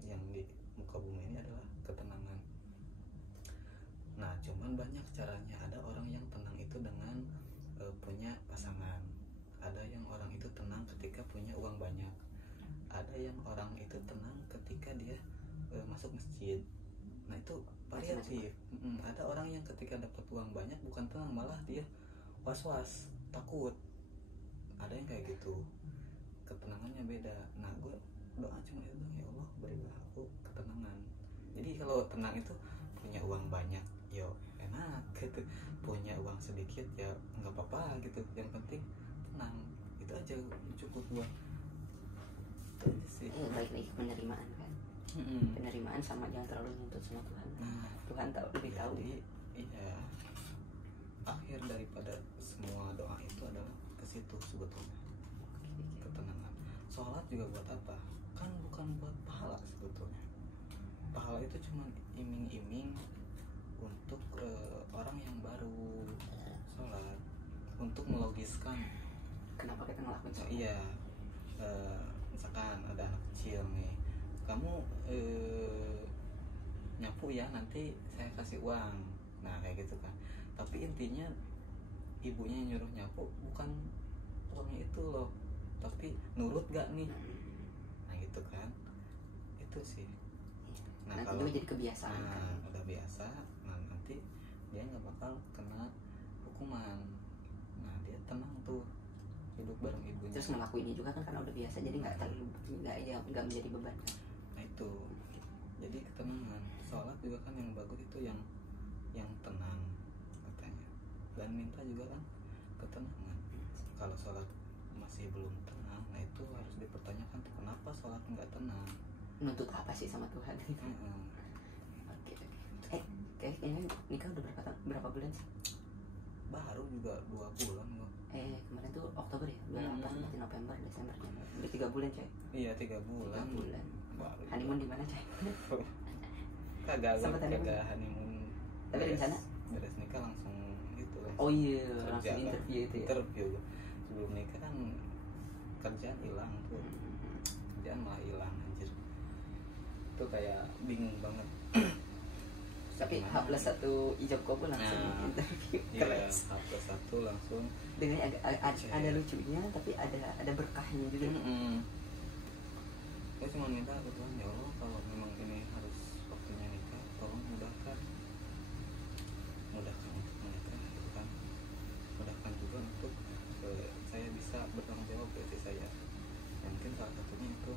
yang di muka bumi ini adalah ketenangan. Nah cuman banyak caranya. Ada orang yang tenang itu dengan punya pasangan, ada yang orang itu tenang ketika punya uang banyak, ada yang orang itu tenang ketika dia masuk masjid. Nah itu variatif. Ada orang yang ketika dapat uang banyak bukan tenang, malah dia was-was, takut. Ada yang kayak gitu, ketenangannya beda. Nah gue doa cuma itu, ya Allah berilah aku ketenangan. Jadi kalau tenang itu punya uang banyak, yo enak gitu. Punya uang sedikit ya nggak apa-apa gitu, yang penting tenang. Itu aja cukup gua. Itu aja sih. Balik lagi ke penerimaan kan. Penerimaan sama jangan terlalu nuntut sama Tuhan. Nah Tuhan tahu, lebih tahu. jadi iya, akhir daripada semua doa itu adalah ke situ sebetulnya, ketenangan. Sholat juga buat apa? Kan bukan buat pahala sebetulnya. Pahala itu cuma iming-iming untuk orang yang baru sholat, untuk melogiskan Kenapa kita ngelakuin sholat? iya. Misalkan ada anak kecil nih, kamu nyapu ya, nanti saya kasih uang. Nah kayak gitu kan. Tapi intinya ibunya yang nyuruh nyapu bukan uangnya itu loh, tapi nurut gak nih, nah gitu kan, itu sih. Nah nanti kalau itu jadi kebiasaan kan. udah biasa, nah nanti dia nggak bakal kena hukuman, nah dia tenang tuh hidup bareng ibunya. Terus ngelakuinnya juga kan karena udah biasa, jadi nggak terlalu nggak menjadi beban kan. Nah itu jadi ketenangan. Sholat juga kan yang bagus itu yang tenang katanya, dan minta juga kan ketenangan. Kalau sholat masih belum tenang, nah itu harus dipertanyakan tuh, kenapa sholat nggak tenang, Nuntut apa sih sama Tuhan gitu. Oke. Kayaknya nikah udah berapa bulan sih? Baru juga 2 bulan kok. Kemarin tuh Oktober ya, 28 berarti November, Desember, Januari. Udah 3 bulan coy. Iya 3 bulan. 3 bulan. Baru. Honeymoon di mana coy? Kagak Sempet honeymoon. Tapi rencana? Beres nikah langsung gitu. Oh iya, Kerja langsung kan. interview itu ya. Interview. Sebelum nikah kan kerjaan hilang tuh. Kerjaan malah hilang anjir. Itu kayak bingung banget. Tapi H+1 ijab kabul langsung interview. Iya, Keren. H+1 langsung. Dengan ada lucunya, tapi ada berkahnya juga. Gue cuma minta ke Tuhan, ya Allah kalau memang ini harus waktunya nikah, tolong mudahkan untuk menikah gitu kan. Mudahkan juga untuk saya bisa bertanggung jawab ke istri saya. Ya, mungkin salah satunya itu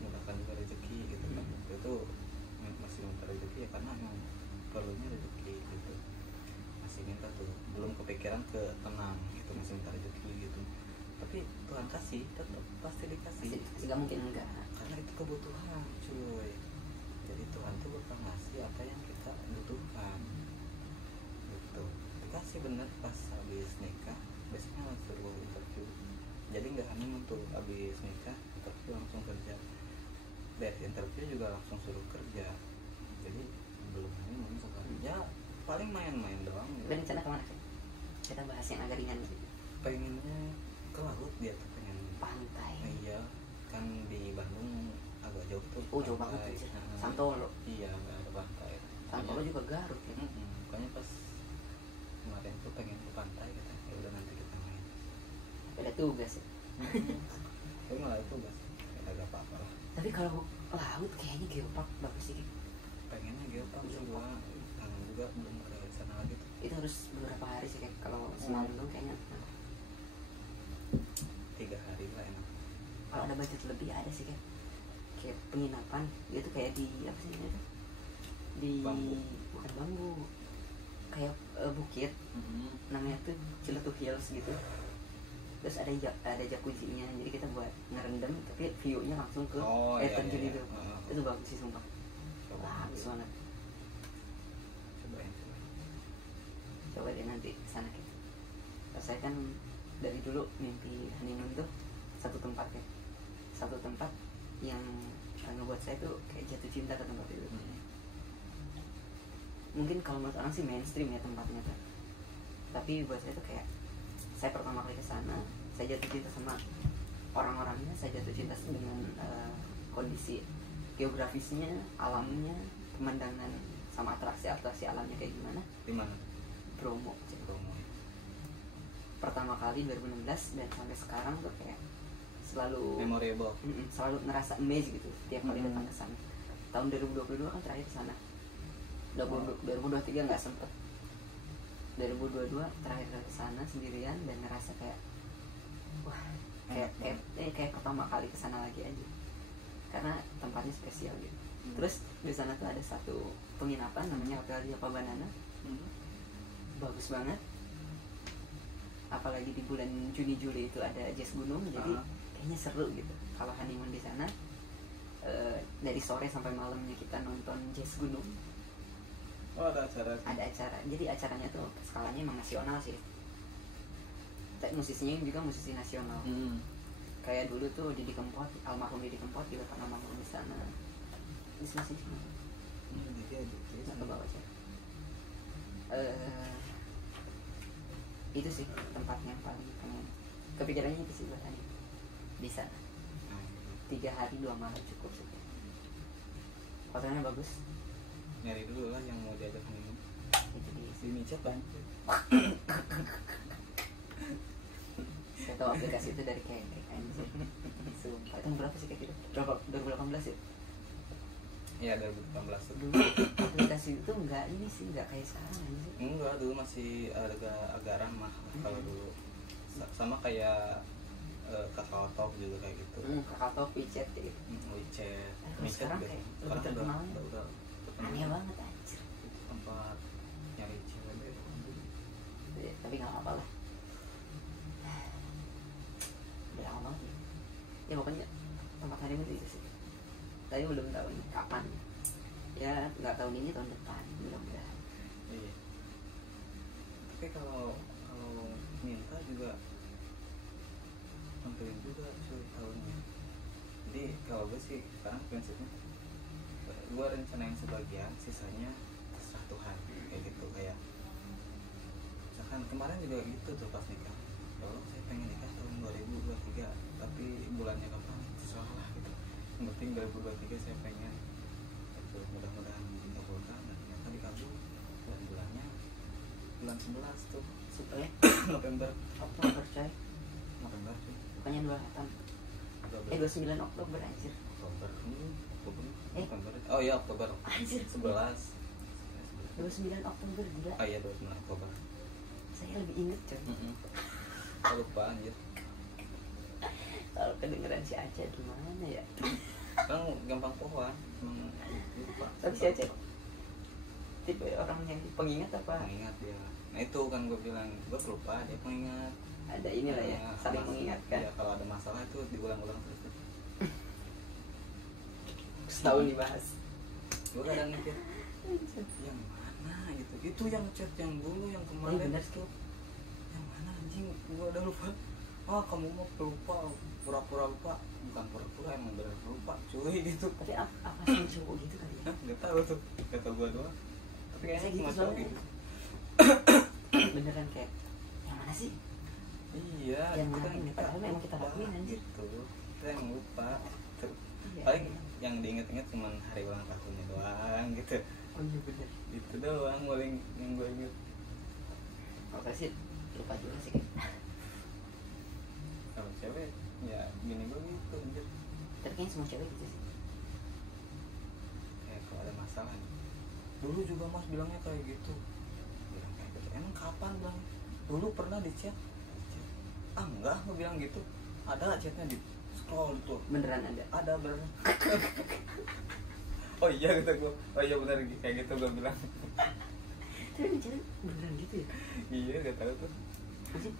mudahkan juga rezeki gitu kan. Itu masih minta rezeki ya, karena memang perlunya rezeki gitu. Masih minta tuh, belum kepikiran ke tenang gitu, masih minta rezeki gitu. Tapi Tuhan kasih, tetap pasti dikasih. Gak mungkin enggak. Karena itu kebutuhan cuy. Jadi Tuhan tuh bakal ngasih apa yang kita butuhkan gitu. Dikasih bener pas habis nikah, biasanya langsung suruh interview. Jadi nggak hanya untuk habis nikah interview langsung kerja, dari interview juga langsung suruh kerja. Jadi belum hanya langsung kerja, paling main-main doang gitu. Dan rencana kemana sih? Kita bahas yang agak ringan gitu. Pengennya ke laut, dia tuh pengen Pantai. iya kan, di Bandung agak jauh tuh. Oh jauh banget aja. Santolo. Iya nggak ada pantai. Santolo juga Garut ya. Pokoknya pas kemarin tuh pengen ke pantai, kata ya udah nanti kita main. Ada tugas ya. Tapi malah itu gas agak apa-apa lah. Tapi kalau laut kayaknya geopark bagus sih. Pengennya geopark juga, kangen juga belum ke sana lagi tuh. Itu harus beberapa hari sih kayak kalau semalam tuh kayaknya. 3 hari lah enak. Kalau ada budget lebih ada sih kayak penginapan dia tuh kayak di apa sih namanya tuh? Di Bambu. bukan bambu, kayak bukit namanya tuh Ciletuh Hills gitu. Terus ada jacuzzinya, jadi kita buat ngerendam tapi view-nya langsung ke air terjun itu. Itu bagus sih sumpah. Bagus banget. Coba deh nanti kesana kita. Saya kan dari dulu mimpi honeymoon tuh satu tempat ya, satu tempat yang ngebuat saya tuh kayak jatuh cinta ke tempat itu. Mungkin kalau menurut orang sih mainstream ya tempatnya tuh, tapi buat saya tuh kayak saya pertama kali ke sana, saya jatuh cinta sama orang-orangnya, saya jatuh cinta dengan kondisi geografisnya, alamnya, pemandangan, sama atraksi alamnya kayak gimana. Di mana? Bromo. Pertama kali 2016 dan sampai sekarang tuh kayak selalu memorable. Selalu ngerasa amazed gitu tiap kali datang ke sana. Tahun 2022 kan terakhir ke sana. 2023 nggak sempet. 2022 terakhir ke sana sendirian dan ngerasa kayak wah, kayak pertama kali ke sana lagi aja. Karena tempatnya spesial gitu. Terus di sana tuh ada satu penginapan namanya Hotel Japa Banana. Bagus banget. Apalagi di bulan Juni-Juli itu ada jazz gunung, jadi kayaknya seru gitu. Kalau honeymoon di sana, dari sore sampai malamnya kita nonton jazz gunung. Oh ada acara. Ada acara, jadi acaranya tuh skalanya emang nasional sih. Tapi musisinya juga musisi nasional. Kayak dulu tuh Didi Kempot, almarhum Didi Kempot juga pernah manggung di sana. Musisi Jadi aja. ke bawah aja. Itu sih tempat yang paling pengen. Kepikirannya itu sih buat Ani. Bisa 3 hari 2 malam cukup sih. Hotelnya bagus. Nyari dulu lah yang mau diajak honeymoon. Itu di Si Micet kan. Saya tahu aplikasi itu dari kayak anjir. Sumpah. Tahun berapa sih kayak gitu? 2018 ya? Iya 2018 tuh. Dulu aplikasi itu enggak ini sih, enggak kayak sekarang anjir. Enggak, dulu masih agak ramah kalau dulu. Sama kayak Kakao Talk juga kayak gitu. Kakao Talk, WeChat kayak gitu. WeChat. Kalau sekarang juga. kayak lebih Sekarang terkenal. udah Aneh banget anjir. Itu tempat nyari cewek deh. Ya, tapi nggak apa lah. Udah lama banget ya. Ya pokoknya tempat hari ini itu sih. Tapi belum tahu ini kapan. Ya nggak tahun ini, tahun depan mudah-mudahan. Iya. Tapi kalau minta juga tentuin juga cuy tahunnya. Jadi kalau gue sih sekarang prinsipnya gue rencana yang sebagian, sisanya terserah Tuhan kayak gitu. Kayak misalkan kemarin juga gitu tuh pas nikah, kalau saya pengen nikah tahun 2023 tapi bulannya kapan terserah lah gitu, yang penting 2023 saya pengen itu, mudah-mudahan dikabulkan. Dan ternyata dikabul, dan bulannya bulan 11 tuh Supaya November percaya November sih bukannya 29 Oktober anjir. Oktober November. Eh? Oh iya Oktober Anjir 11 29 Oktober gila. Oh iya 29 Oktober. Saya lebih inget coy. Saya lupa anjir. Kalau kedengeran si Aca gimana ya? Kan gampang pohon, emang lupa. Tapi si Aca tipe orang yang pengingat apa? Mengingat dia. Nah itu kan gue bilang, gue pelupa, dia pengingat. Ada inilah ya, saling mengingatkan. Ya kalau ada masalah itu diulang-ulang terus. Setahun dibahas. Gue kadang mikir, yang mana gitu. Itu yang chat yang dulu, yang Oh kemarin. iya bener sih. Yang mana anjing, gue udah lupa. Kamu mau pelupa, pura-pura lupa. Bukan pura-pura, emang bener lupa cuy gitu. Tapi apa sih cowok gitu kali ya? Gak tahu tuh, kata gue doang. Tapi kayaknya Saya gitu cuma cowok soalnya. gitu. Beneran kayak yang mana sih? Iya, Yang itu mana? Padahal memang kita lakuin, anjir. gitu. Kita yang lupa. Iya. Paling yang diinget-inget cuma hari ulang tahunnya doang gitu. Oh iya bener. Itu doang paling yang gue inget. Kalau sih lupa juga sih kayak. Kalau cewek ya gini gue gitu anjir. Tapi kayaknya semua cewek gitu sih. Kayak kalau ada masalah. Dulu juga Mas bilangnya kayak gitu. Bilang kayak gitu. Emang kapan bang? Dulu pernah di chat. Enggak, gue bilang gitu. Ada chatnya di scroll tuh. Beneran ada. Ada bener. Oh iya kata gue. Oh iya bener kayak gitu gue bilang. Tapi kan cewek beneran gitu ya? Iya gak tahu tuh. Maksudnya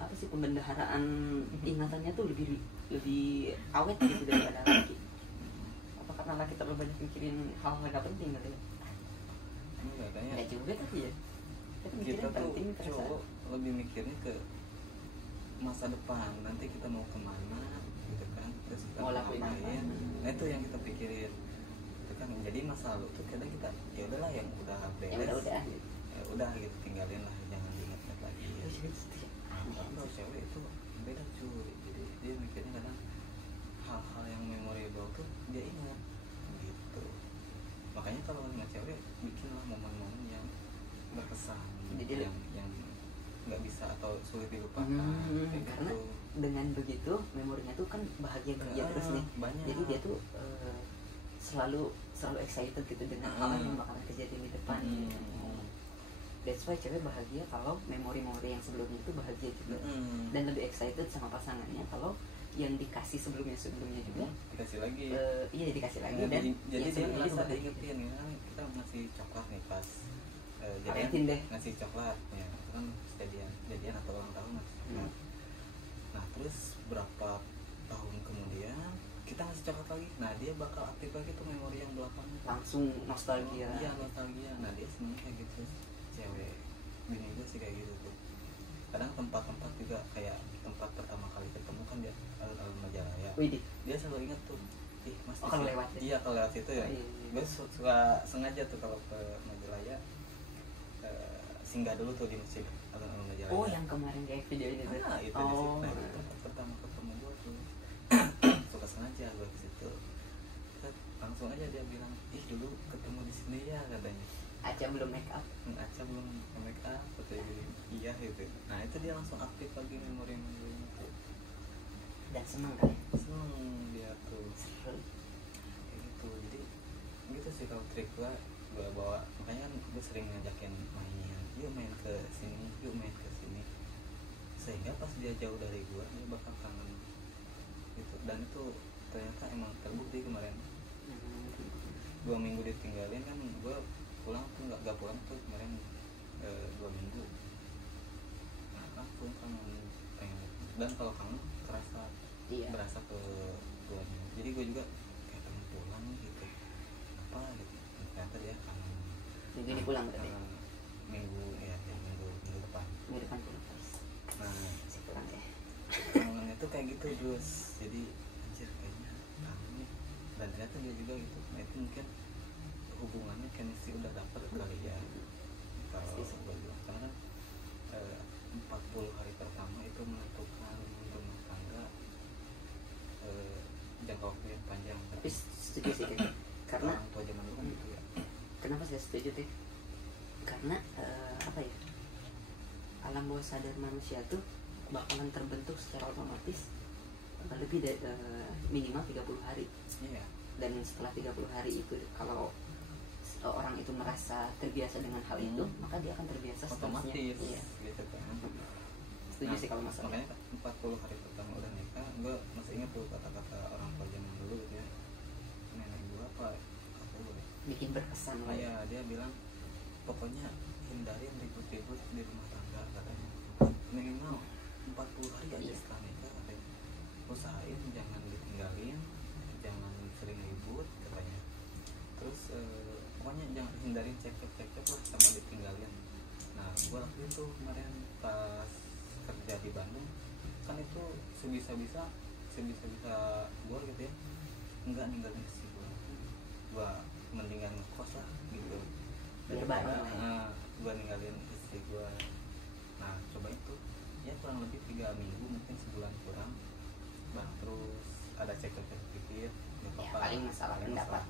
apa sih pembendaharaan ingatannya tuh lebih awet gitu daripada laki. Apa karena laki terlalu banyak mikirin hal-hal gak penting kali ya? Enggak kayaknya. Enggak juga tapi ya. Tapi Kita mikirin tuh penting terasa. cowok lebih mikirnya ke masa depan, nanti kita mau kemana gitu kan, terus kita Mau lakuin apa. nah itu yang kita pikirin itu kan. Jadi masa lalu tuh kadang kita ya udahlah yang udah beres, Ya udah gitu. ya udah gitu, tinggalin lah, jangan diingat lagi ya. Terus juga gitu ya. Kalau cewek itu beda cuy, jadi dia mikirnya kadang hal-hal yang memorable tuh dia ingat gitu. Makanya kalau sama cewek bikinlah momen-momen yang berkesan, Jadi yang nggak bisa atau sulit dilupakan kayak karena gitu. dengan begitu memorinya tuh kan bahagia terus nih. Banyak. Jadi dia tuh selalu excited gitu dengan hal yang bakalan kejadian di depan. That's why cewek bahagia kalau memori-memori yang sebelumnya itu bahagia juga. Dan lebih excited sama pasangannya kalau yang dikasih sebelumnya juga dikasih lagi. iya dikasih lagi. Nah, Dan jadi yang dia sebelumnya ngerasa juga diingetin ya, kita ngasih coklat nih pas Aretin deh. ngasih coklat ya, itu kan jadian atau ulang tahun mas. Nah terus berapa tahun kemudian kita ngasih coklat lagi, nah dia bakal aktif lagi tuh memori yang belakang langsung nostalgia. Iya nostalgia. Nah dia sebenarnya kayak gitu cewek, bini gue sih kayak gitu tuh. Kadang tempat-tempat juga kayak tempat pertama kali ketemu kan dia alun-alun Majalaya. Widih. Dia selalu ingat tuh, ih mas Oh, kalau lewat ya? Iya kalau lewat situ ya. Oh, iya. Gue suka sengaja tuh kalau ke Majalaya singgah dulu tuh di masjid alun-alun Majalaya. Oh yang kemarin kayak video ini tuh. Nah itu di situ. Nah, itu tempat pertama ketemu gue tuh. Suka sengaja gue ke situ. Terus langsung aja dia bilang, ih dulu ketemu di sini ya katanya. Aca belum make up. Aca belum make up atau iya gitu. Nah itu dia langsung aktif lagi memori itu. Dan senang kan? Seneng dia tuh Seru. kayak gitu. Jadi gitu sih kalau trik gue bawa, makanya kan gue sering ngajakin main, yuk main ke sini, yuk main ke sini, sehingga pas dia jauh dari gue dia bakal kangen gitu. Dan itu ternyata emang terbukti kemarin. 2 minggu ditinggalin kan, gue pulang tuh nggak pulang tuh kemarin 2 minggu. Nah aku kangen, pengen. Dan kalau kangen kerasa, Iya. berasa ke tuanya. Jadi gue juga kayak pengen pulang gitu, apa gitu. Ternyata dia kangen. Minggu ini pulang berarti. Minggu ya, minggu depan. Minggu depan pulang terus. Nah Si pulang ya. kangennya tuh kayak gitu terus. Jadi anjir kayaknya kangen nih. Dan ternyata dia juga gitu. Nah itu mungkin hubungannya chemistry udah dapet kali ya. Kalau Pasti sih. gue bilang karena 40 hari pertama itu menentukan rumah tangga jangka waktu yang panjang. Tapi setuju sih Teh. Karena orang tua zaman dulu kan gitu ya. kenapa saya setuju Teh? Karena apa ya, alam bawah sadar manusia tuh bakalan terbentuk secara otomatis lebih dari minimal 30 hari. Iya. Dan setelah 30 hari itu kalau orang itu merasa terbiasa dengan hal itu, maka dia akan terbiasa Otomatis seterusnya. Iya. gitu kan. Setuju sih kalau masalah. Makanya 40 hari pertama udah nikah, gue masih ingat tuh kata-kata orang tua zaman dulu gitu ya. Nenek gue apa aku ya. Bikin berkesan lah ya. Iya, dia bilang pokoknya hindarin ribut-ribut di rumah tangga katanya. Minimal 40 hari aja Iya. setelah nikah katanya. Usahain jangan ditinggalin, jangan sering ribut katanya. Terus pokoknya jangan hindarin cekcok lah sama ditinggalin. Nah, gue lakuin tuh kemarin pas kerja di Bandung, kan itu sebisa-bisa gue gitu ya, enggak ninggalin istri gue mendingan ngekos lah gitu Biar bareng lah ya. gue ninggalin istri gue. Nah coba itu ya kurang lebih 3 minggu, mungkin sebulan kurang. Nah terus ada cek-cek dikit, nggak Ya, apa-apa. paling masalah pendapat.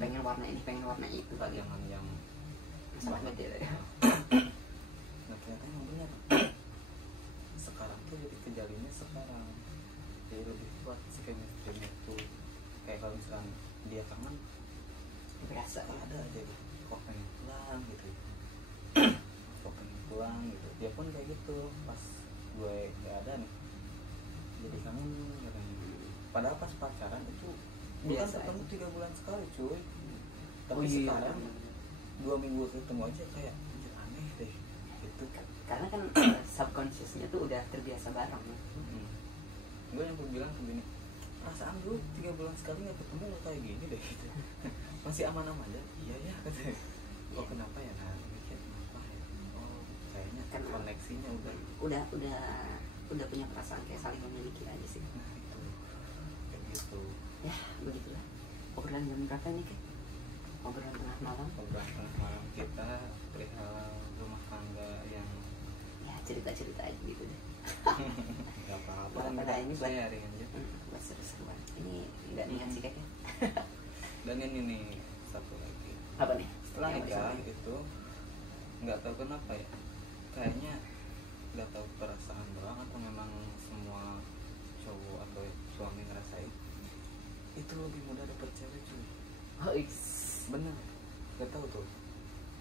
Pengen warna ini, pengen warna itu paling. jangan yang Masalah beda ya. nah ternyata emang benar. Sekarang tuh jadi kejalinnya sekarang, jadi lebih kuat si chemistry-nya tuh. Kayak kalau misalkan dia kangen, Berasa. ada aja gitu, kok pengen pulang gitu, kok pengen pulang gitu. Dia pun kayak gitu pas gue gak ada nih, jadi kangen katanya. Padahal pas pacaran itu bukan Biasa ketemu aja. 3 bulan sekali cuy, tapi Oh, iya. sekarang 2 minggu ketemu aja kayak anjir, aneh deh gitu. Karena kan subconsciousnya tuh udah terbiasa bareng. Gue yang bilang ke bini, perasaan dulu 3 bulan sekali nggak ketemu lo kayak gini deh gitu. Masih aman-aman aja. Iya ya katanya. Oh kenapa ya? Nah mikir kenapa ya? Oh kayaknya Karena koneksinya udah. udah punya perasaan kayak saling memiliki aja sih. Nah itu kayak gitu. Ya begitulah. Obrolan jam berapa nih Kek? Obrolan tengah malam. Obrolan tengah malam kita perihal rumah tangga yang Ya cerita-cerita aja gitu deh. nggak apa-apa. Buat pada ini buat Saya ring aja. buat seru-seruan. Ini nggak niat sih Kek ya. Dan ini nih satu lagi. Apa nih? Setelah Yang nikah mau itu nggak tahu kenapa ya, kayaknya nggak tahu perasaan doang atau memang semua cowok atau suami ngerasain itu lebih mudah dapet cewek cuy. Oh, Bener, nggak tahu tuh.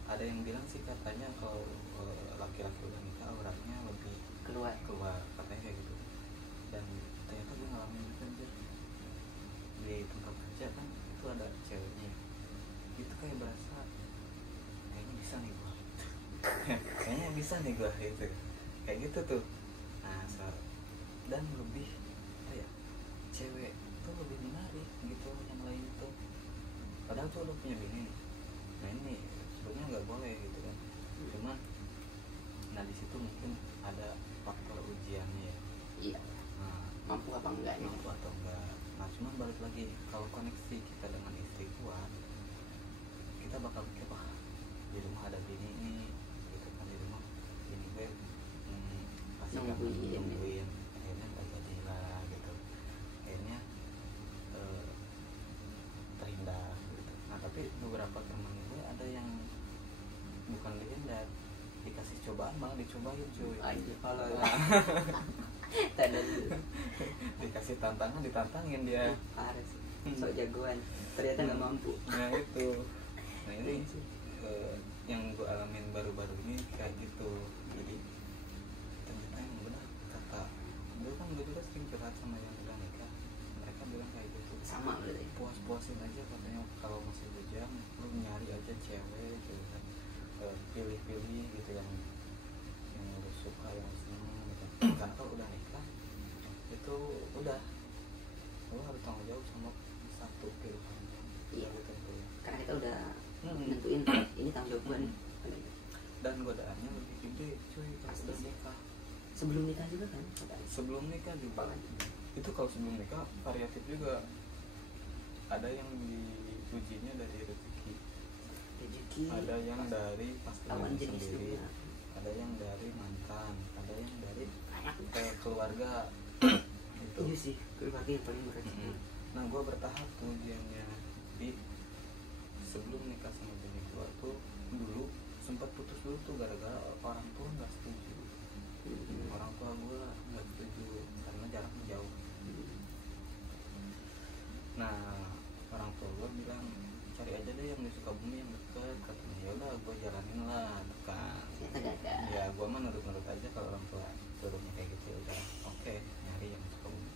Ada yang bilang sih katanya kalau laki-laki udah nikah orangnya lebih keluar. katanya kayak gitu. Dan ternyata gue ngalamin juga anjir. Di tempat kerja kan itu ada ceweknya, itu kayak berasa kayaknya bisa nih gua kayaknya bisa nih gua gitu, kayak gitu tuh. Nah dan lebih apa ya, cewek tuh lebih menarik gitu yang lain tuh, padahal tuh udah punya bini. Nah ini sebenarnya nggak boleh gitu kan, cuman nah di situ mungkin ada faktor ujiannya ya. Iya. Nah, Mampu apa enggaknya? mampu atau enggak. Nah cuman balik lagi, kalau koneksi kita dengan istri kuat, kita bakal pikir wah di rumah ada bini ini gitu kan, di rumah bini gue pasti kan nungguin. Akhirnya nggak jadilah gitu, akhirnya terhindar gitu. Nah tapi beberapa temen gue ada yang cobain cuy. Anjir kalau tanda dulu Dikasih tantangan, ditantangin dia. parah sih, sok jagoan ternyata nggak mampu. Nah itu, nah ini yang gue alamin baru-baru ini kayak gitu. Jadi ternyata yang benar kata dulu kan gue juga sering curhat sama yang udah nikah, mereka bilang kayak gitu, Sama berarti. puas-puasin aja katanya kalau masih bujang lu nyari aja cewek gitu kan. Pilih-pilih gitu yang lu suka, yang lu seneng gitu. Karena kalau udah nikah itu udah lu harus tanggung jawab sama satu pilihan. Iya. Gitu. Karena kita udah nentuin ini tanggung jawab gue nih. Dan godaannya lebih gede cuy pas udah nikah. Sebelum nikah juga kan katanya. Sebelum nikah juga itu, kalau sebelum nikah variatif juga, ada yang diujinya dari rezeki, ada yang dari lawan pasangan jenis sendiri, juga. ada yang dari mantan, ada yang dari keluarga gitu. Iya sih, keluarga yang paling berat. Nah gue bertahap tuh ujiannya. Jadi sebelum nikah sama bini gue tuh dulu sempat putus dulu tuh gara-gara orang tua nggak setuju. Orang tua gue nggak setuju karena jaraknya jauh. Nah orang tua gue bilang cari aja deh yang di Sukabumi yang dekat, katanya. Ya udah gue jalanin lah kan. Ya gue mah nurut-nurut aja kalau orang tua suruhnya kayak gitu. Ya udah oke, nyari yang di Sukabumi.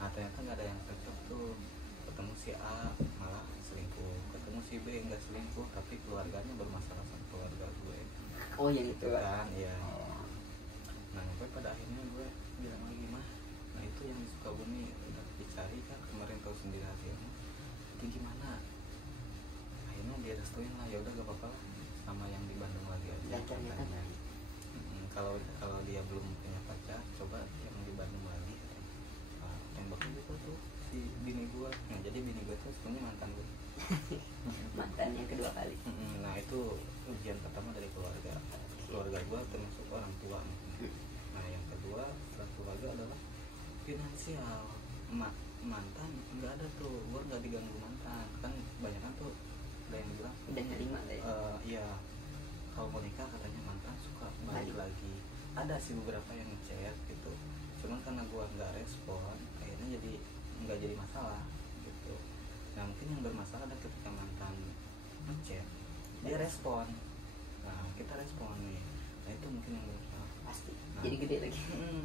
Nah ternyata nggak ada yang cocok tuh. Ketemu si A malah selingkuh, ketemu si B nggak selingkuh tapi keluarganya bermasalah sama keluarga gue. Oh yang itu Kan ya. Nah sampai pada akhirnya gue bilang lagi, mah nah itu yang di Sukabumi udah dicari kan kemarin, tahu sendiri hasilnya itu gimana. Akhirnya dia restuin lah, ya udah gak apa-apa lah sama yang di Bandung lagi aja. Dan ternyata Kalau dia belum punya pacar, coba yang di Bandung lagi. Nah, tembaknya juga tuh si bini gue. Nah jadi bini gue tuh sebenarnya mantan gue. mantan yang kedua kali. Nah itu ujian pertama dari keluarga gue, termasuk orang tua. Nah yang kedua setelah keluarga adalah finansial. Mantan nggak ada tuh, gue nggak diganggu mantan. Kan banyak kan tuh ada yang bilang Udah nerima deh. iya kalau mau nikah katanya mantan suka balik lagi. Ada sih beberapa yang ngechat gitu, cuman karena gue nggak respon akhirnya jadi nggak jadi masalah gitu. Nah mungkin yang bermasalah ada ketika mantan ngechat dia respon, nah kita respon nih, nah itu mungkin yang bermasalah Pasti. Nah, Jadi gede lagi.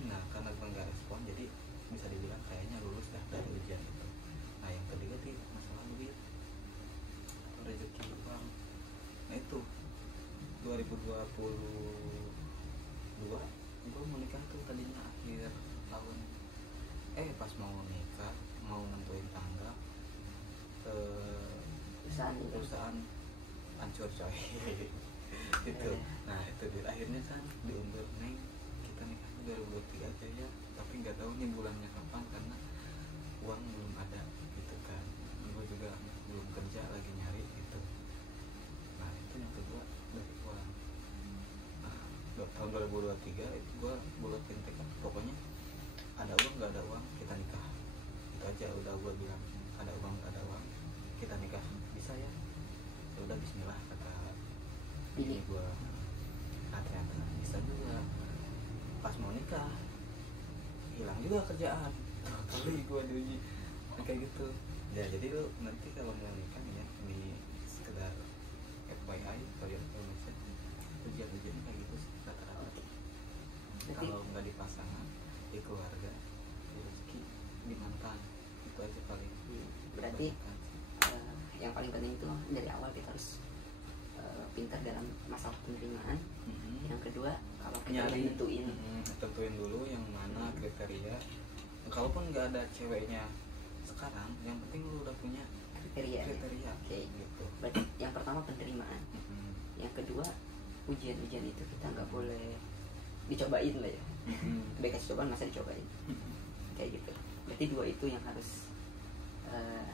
nah karena gue nggak respon jadi bisa dibilang kayaknya lulus dah dari ujian itu. Nah yang ketiga sih masalah duit atau rezeki uang. Nah itu 2022 gue mau nikah tuh tadinya akhir tahun. Pas mau nikah, mau nentuin tanggal, perusahaan hancur coy. Gitu. Nah itu akhirnya kan diundur, neng kita nikah 2023 aja ya, tapi nggak tahu nih bulannya kapan karena uang belum ada gitu kan. Gue juga belum kerja, lagi nyari gitu. Nah itu yang kedua dari uang. Nah tahun 2023 itu gue buletin tekad, pokoknya ada uang nggak ada uang kita nikah. Itu aja udah gue bilang, ada uang nggak ada uang kita nikah, bisa ya. Ya udah bismillah kata ini gue. Nah ternyata bisa juga. Pas mau nikah hilang juga kerjaan kali gue diuji kayak gitu ya. Jadi lu nanti kalau mau nikah ya di sekedar FYI kalau ujian kayak gitu sih rata-rata. Kalau nggak di pasangan, di keluarga, di rezeki, di mantan, itu aja paling. Berarti yang paling penting itu dari awal kita harus pintar dalam masalah penerimaan. Yang kedua, kalau kita udah tentuin dulu yang mana kriteria. Kalaupun nggak ada ceweknya sekarang, yang penting lu udah punya kriteria. Oke. Gitu. Berarti yang pertama penerimaan. Yang kedua, ujian-ujian itu kita nggak boleh dicobain lah ya. Udah kasih cobaan masa dicobain. Kayak gitu. Berarti dua itu yang harus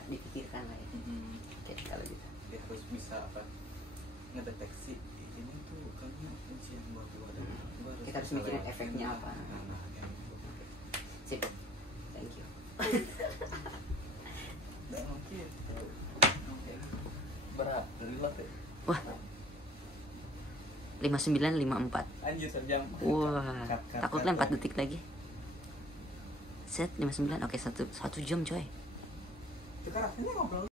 dipikirkan lah ya. Oke, kalau gitu. Dia harus bisa ngedeteksi ini tuh kayaknya ujian buat gua dan gua Kita harus mikirin efeknya apa. Nah, yang itu. Sip. Thank you. Oke. Berat, relate. Wah. 5954. Anjir sejam. Wah, Cut. takutnya 4 detik lagi. Set 59. Oke, 1 jam coy. Kita rasanya ngobrol